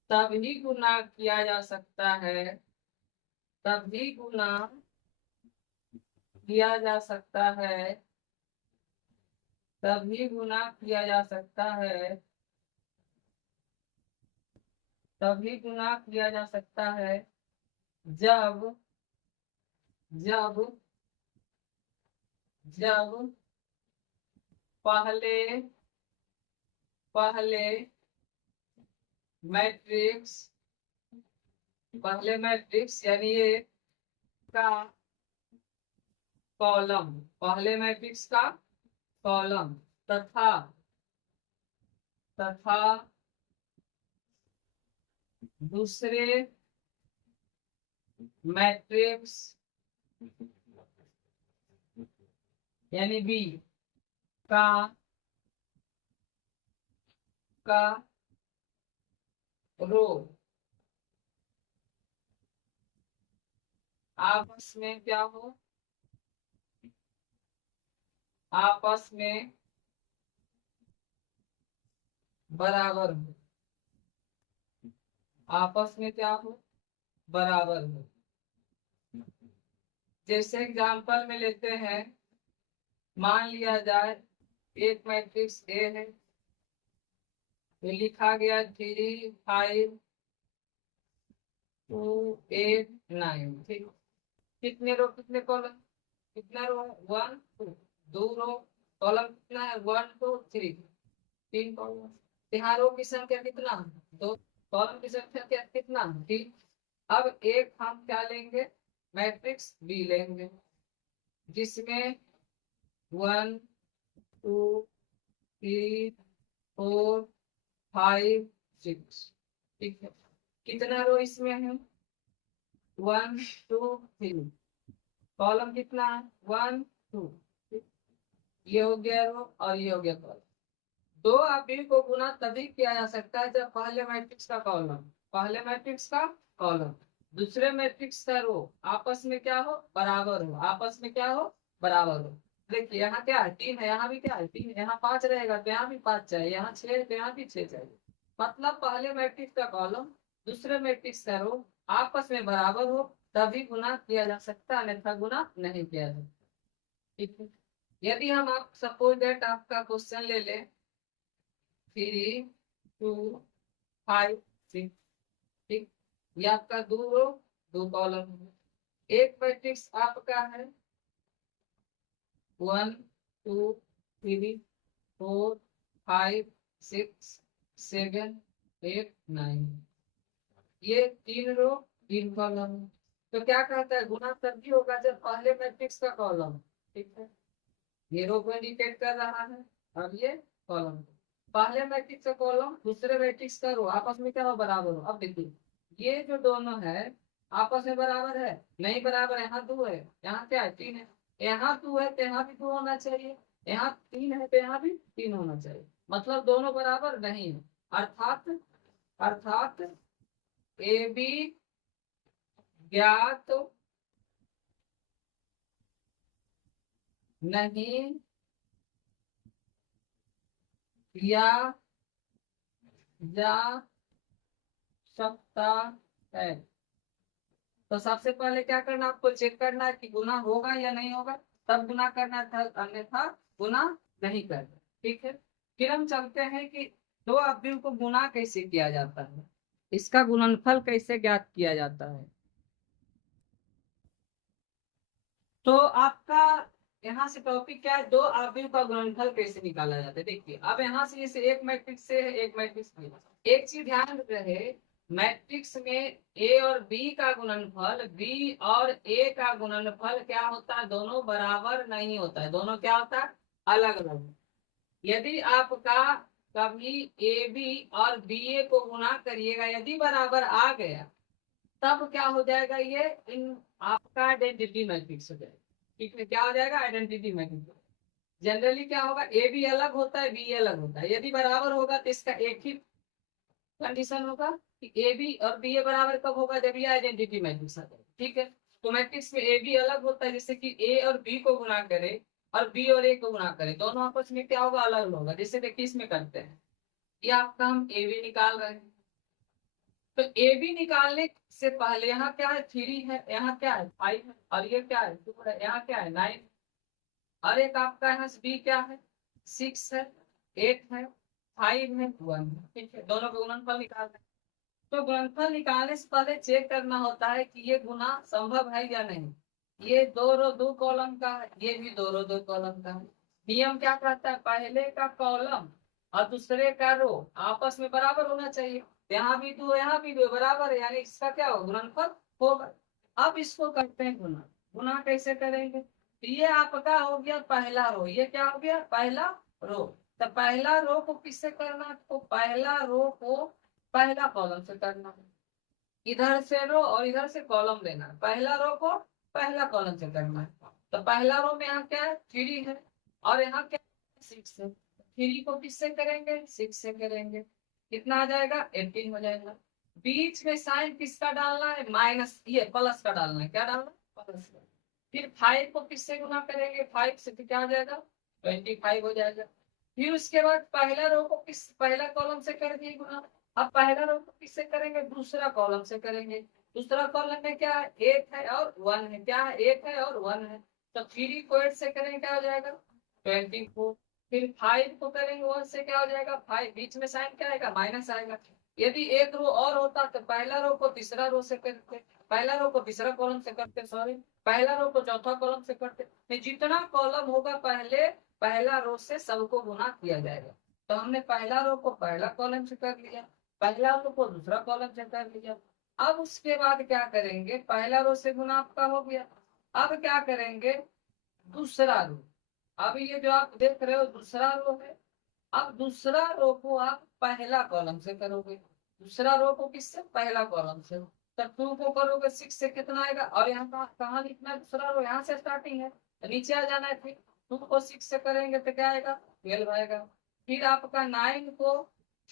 तभी गुना किया जा सकता है, तभी गुना किया जा सकता है, तभी गुना किया जा सकता है, तभी गुना किया जा सकता है जब जब जब पहले पहले मैट्रिक्स यानी ये का कॉलम, पहले मैट्रिक्स का कॉलम तथा दूसरे मैट्रिक्स यानी बी का का रो आपस में क्या हो, आपस में बराबर हो, आपस में क्या हो, बराबर हो। जैसे एग्जांपल में लेते हैं, मान लिया जाए एक मैट्रिक्स ए है, ये लिखा गया 3 5 2 8 9, ठीक। कितने रो कितने कॉलम, कितना रो, 1 2, 2 रो, कॉलम कितना है, 1 2 3, 3 कॉलम। यहाँ रो की संख्या कितना, 2, कॉलम की संख्या क्या कितना, 3। अब एक हम क्या लेंगे, मैट्रिक्स बी लेंगे, जिसमें 1 2 3 4 5 6, ठीक है। कितना रो इसमें है, 1 2 3, कॉलम कितना है, 1 2, ये हो गया रो और ये हो गया कॉलम। दो अवयवी को गुना तभी किया जा सकता है जब पहले मैट्रिक्स का कॉलम, पहले मैट्रिक्स का कॉलम दूसरे मैट्रिक्स का रो आपस में क्या हो, बराबर हो, आपस में क्या हो, बराबर हो। देखिए यहाँ क्या है, 3 है, यहाँ भी क्या है 3, यहाँ 5 रहेगा तो यहाँ भी 5 चाहिए, यहाँ 6 है तो यहाँ भी 6 चाहिए। मतलब पहले मैट्रिक्स का कॉलम दूसरे मैट्रिक्स का रो आपस में बराबर हो तभी गुना किया जा सकता है, अन्यथा गुना नहीं किया जा सकता, ठीक है। यदि हम आप सपोज दैट आपका क्वेश्चन ले लें 3 2 5 6, ठीक, ये आपका 2 रो 2 कॉलम है। एक मैट्रिक्स आपका है 1 2 3 4 5 6 7 8 9, ये 3 रो 3 कॉलम है। तो क्या कहता है, गुना तभी होगा जब पहले मैट्रिक्स का कॉलम, ठीक है, ये रो को इंडिकेट कर रहा है और ये कॉलम, पहले मैट्रिक्स का कॉलम दूसरे मैट्रिक्स का रो आपस में क्या हो, बराबर हो। अब देखिए ये जो दोनों है आपस में बराबर है, नहीं बराबर, यहाँ 2 है, यहाँ क्या है 3 है, यहाँ 2 है तो यहाँ भी 2 होना चाहिए, यहाँ 3 है तो यहाँ भी 3 होना चाहिए, मतलब दोनों बराबर नहीं है। अर्थात अर्थात ए बी ज्ञात नहीं किया जा सकता है। तो सबसे पहले क्या करना, आपको चेक करना है कि गुना होगा या नहीं होगा, तब गुना करना था, अन्यथा गुना नहीं करना, ठीक है। फिर हम चलते हैं कि दो अवयव को गुना कैसे किया जाता है, इसका गुणनफल कैसे ज्ञात किया जाता है। तो आपका यहाँ से टॉपिक क्या है, दो अवयव का गुणनफल कैसे निकाला जाता है। देखिए अब यहाँ से जैसे एक मैट्रिक्स से है एक मैट्रिक्स में, एक चीज ध्यान रहे, मैट्रिक्स में ए और बी का गुणनफल बी और ए का गुणनफल क्या होता है, दोनों बराबर नहीं होता है, दोनों क्या होता है, अलग अलग। यदि आपका कभी ए बी और बी ए को गुना करिएगा, यदि बराबर आ गया तब क्या हो जाएगा, ये इन आपका आइडेंटिटी मैट्रिक्स हो जाएगा, ठीक है। क्या हो जाएगा, आइडेंटिटी मैट्रिक्स। जनरली क्या होगा, ए बी अलग होता है बी अलग होता है, यदि बराबर होगा तो इसका एक ही कंडीशन होगा कि ए बी और बी ए बराबर कब होगा, जब ये आइडेंटिटी मैट्रिक्स आ जाए, ठीक है। तो मैट्रिक्स में ए बी अलग होता है, जैसे कि ए और बी को गुना करे और बी और ए को गुना करे, दोनों आपस में क्या होगा, अलग होगा। जैसे देखिए इसमें करते हैं, ये आपका हम ए बी निकाल रहे हैं, तो ए बी निकालने से पहले यहाँ क्या है 3 है, यहाँ क्या है 5 है, और ये क्या है 2 है, यहाँ क्या है 9, और एक आपका यहाँ बी क्या है 6 है 8 है 5 है 1 है, ठीक है। दोनों का गुणनफल निकाल रहे हैं। तो गुणनफल निकालने से पहले चेक करना होता है कि ये गुना संभव है या नहीं। ये 2 रो 2 कॉलम का है, ये भी 2 रो 2 कॉलम का है। नियम क्या कहता है, पहले का कॉलम और दूसरे का रो आपस में बराबर होना चाहिए, यहाँ भी 2 यहाँ भी 2 बराबर है, यानी इसका क्या होगा, गुणनफल होगा। अब इसको करते हैं गुना, गुना कैसे करेंगे, ये आपका हो गया पहला रो, ये क्या हो गया पहला रो। तो पहला रो को किससे करना, तो पहला रो को पहला कॉलम से करना है, इधर से रो और इधर से कॉलम लेना है, पहला रो को पहला कॉलम से करना है। तो पहला रो में यहाँ क्या है 3 है और यहाँ क्या 6 है, 3 को किससे करेंगे 6 से करेंगे, कितना आ जाएगा 18 हो जाएगा। बीच में साइन किसका डालना है माइनस, ये प्लस का डालना है, क्या डालना है प्लस का। फिर 5 को किससे गुना करेंगे 5 से, तो क्या आ जाएगा 25 हो जाएगा। फिर उसके बाद पहला रो को किस पहला कॉलम से कर दिए गुना, अब पहला रो को किससे करेंगे दूसरा कॉलम से करेंगे। दूसरा कॉलम में क्या है 8 है और 1 है, क्या है 8 है और 1 है, तो 3 को 8 से करेंगे क्या हो जाएगा 24। फिर 5 को करेंगे 1 से, क्या हो जाएगा 5, बीच में साइन क्या आएगा माइनस आएगा। यदि एक रो और होता तो पहला रो को तीसरा रो से करते, पहला रो को तीसरा कॉलम से करते, सॉरी पहला रो को चौथा कॉलम से करते, तो जितना कॉलम होगा पहले पहला रो से सबको गुना किया जाएगा। तो हमने पहला रो को पहला कॉलम से कर लिया, पहला रो को दूसरा कॉलम से कर लिया। अब उसके बाद क्या करेंगे, पहला रो से गुना आपका हो गया, अब क्या करेंगे दूसरा रो। अब ये जो आप देख रहे हो दूसरा रो है, अब दूसरा रो को आप पहला कॉलम से करोगे, दूसरा रो को किससे पहला कॉलम से, तो 2 को करोगे 6 से कितना आएगा, और यहाँ कहाँ लिखना है दूसरा रो, यहाँ से स्टार्टिंग है तो नीचे आ जाना है। फिर 2 को 6 से करेंगे तो क्या आएगा 12 आएगा। फिर आपका 9 को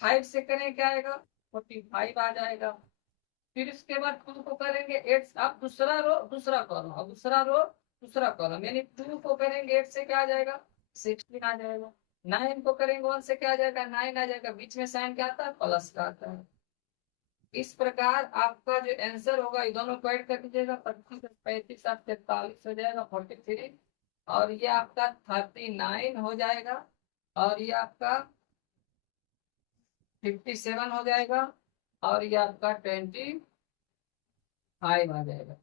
5 से करेंगे क्या आएगा 45 आ जाएगा। फिर इसके बाद 2 को करेंगे 8, अब दूसरा रो दूसरा कॉलम, अब दूसरा रो दूसरा कॉलम, यानी 2 को करेंगे 8 से क्या आ जाएगा 16 आ जाएगा। 9 को करेंगे 1 से क्या आ जाएगा 9 आ जाएगा, बीच में साइन क्या आता है प्लस का आता है। इस प्रकार आपका जो आंसर होगा ये दोनों को ऐड कर दीजिएगा, 25 35 43 हो जाएगा 43, और ये आपका 39 हो जाएगा, और ये आपका 57 हो जाएगा, और ये आपका 25 आ जाएगा।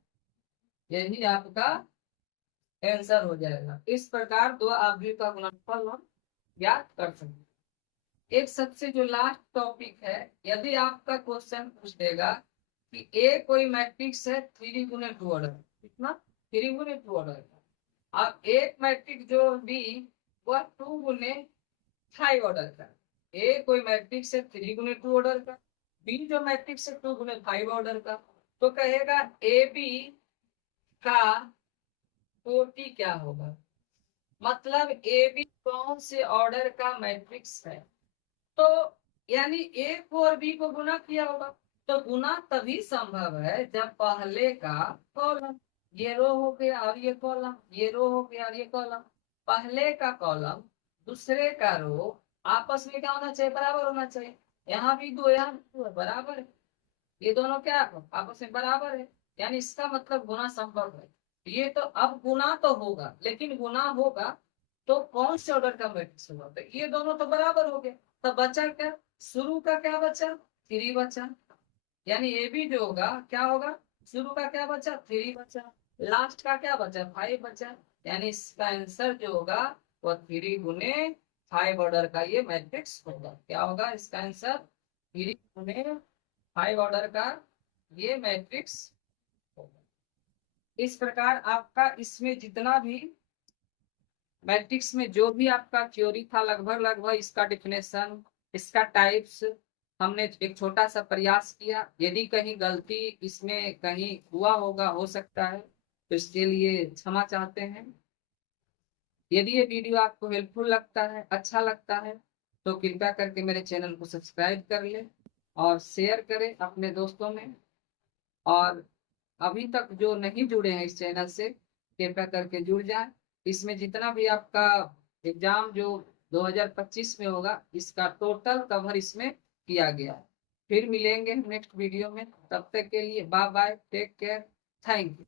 यही आपका आंसर हो जाएगा। इस प्रकार दो आव्यूह का गुणनफल हम ज्ञात कर सकते। एक सबसे जो लास्ट टॉपिक है, यदि आपका क्वेश्चन पूछ देगा कि ए कोई मैट्रिक्स है 3x2 ऑर्डर, कितना 3x2 ऑर्डर, अब एक मैट्रिक्स जो बी वह 2x5 ऑर्डर का, ए कोई मैट्रिक्स है 3x2 ऑर्डर का, बी जो मैट्रिक्स है 2x5 ऑर्डर का, तो कहेगा ए बी का कोटि क्या होगा, मतलब ए बी कौन से ऑर्डर का मैट्रिक्स है। तो यानी ए को और बी को गुना किया होगा, तो गुना तभी संभव है जब पहले का कॉलम, ये रो हो गया और ये कॉलम, ये रो हो गया और ये कॉलम, पहले का कॉलम दूसरे का रो आपस में क्या होना चाहिए बराबर होना चाहिए। यहाँ भी 2 यहाँ भी 2 बराबर है, ये दोनों क्या आपस में बराबर है, यानी इसका मतलब गुना संभव है। ये तो अब गुना तो होगा, लेकिन गुना होगा तो कौन से ऑर्डर का मैट्रिक्स होगा, तो ये दोनों तो बराबर हो गए, तो बचा क्या शुरू का क्या बचा 3 बचा, यानी ए बी जो होगा क्या होगा शुरू का क्या बचा 3 बचा, लास्ट का क्या बचा 5 बचा, यानी इसका आंसर जो होगा वो 3x5 ऑर्डर का ये मैट्रिक्स होगा। क्या होगा इसका आंसर 3x5 ऑर्डर का ये मैट्रिक्स होगा। इस प्रकार आपका इसमें जितना भी मैट्रिक्स में जो भी आपका थ्योरी था लगभग लगभग इसका डिफिनेशन, इसका टाइप्स हमने एक छोटा सा प्रयास किया। यदि कहीं गलती इसमें कहीं हुआ होगा हो सकता है तो इसके लिए क्षमा चाहते हैं। यदि ये वीडियो आपको हेल्पफुल लगता है अच्छा लगता है तो कृपया करके मेरे चैनल को सब्सक्राइब कर ले और शेयर करें अपने दोस्तों में, और अभी तक जो नहीं जुड़े हैं इस चैनल से कृपया करके जुड़ जाएं। इसमें जितना भी आपका एग्जाम जो 2025 में होगा इसका टोटल कवर इसमें किया गया है। फिर मिलेंगे नेक्स्ट वीडियो में, तब तक के लिए bye bye, take care, thank you.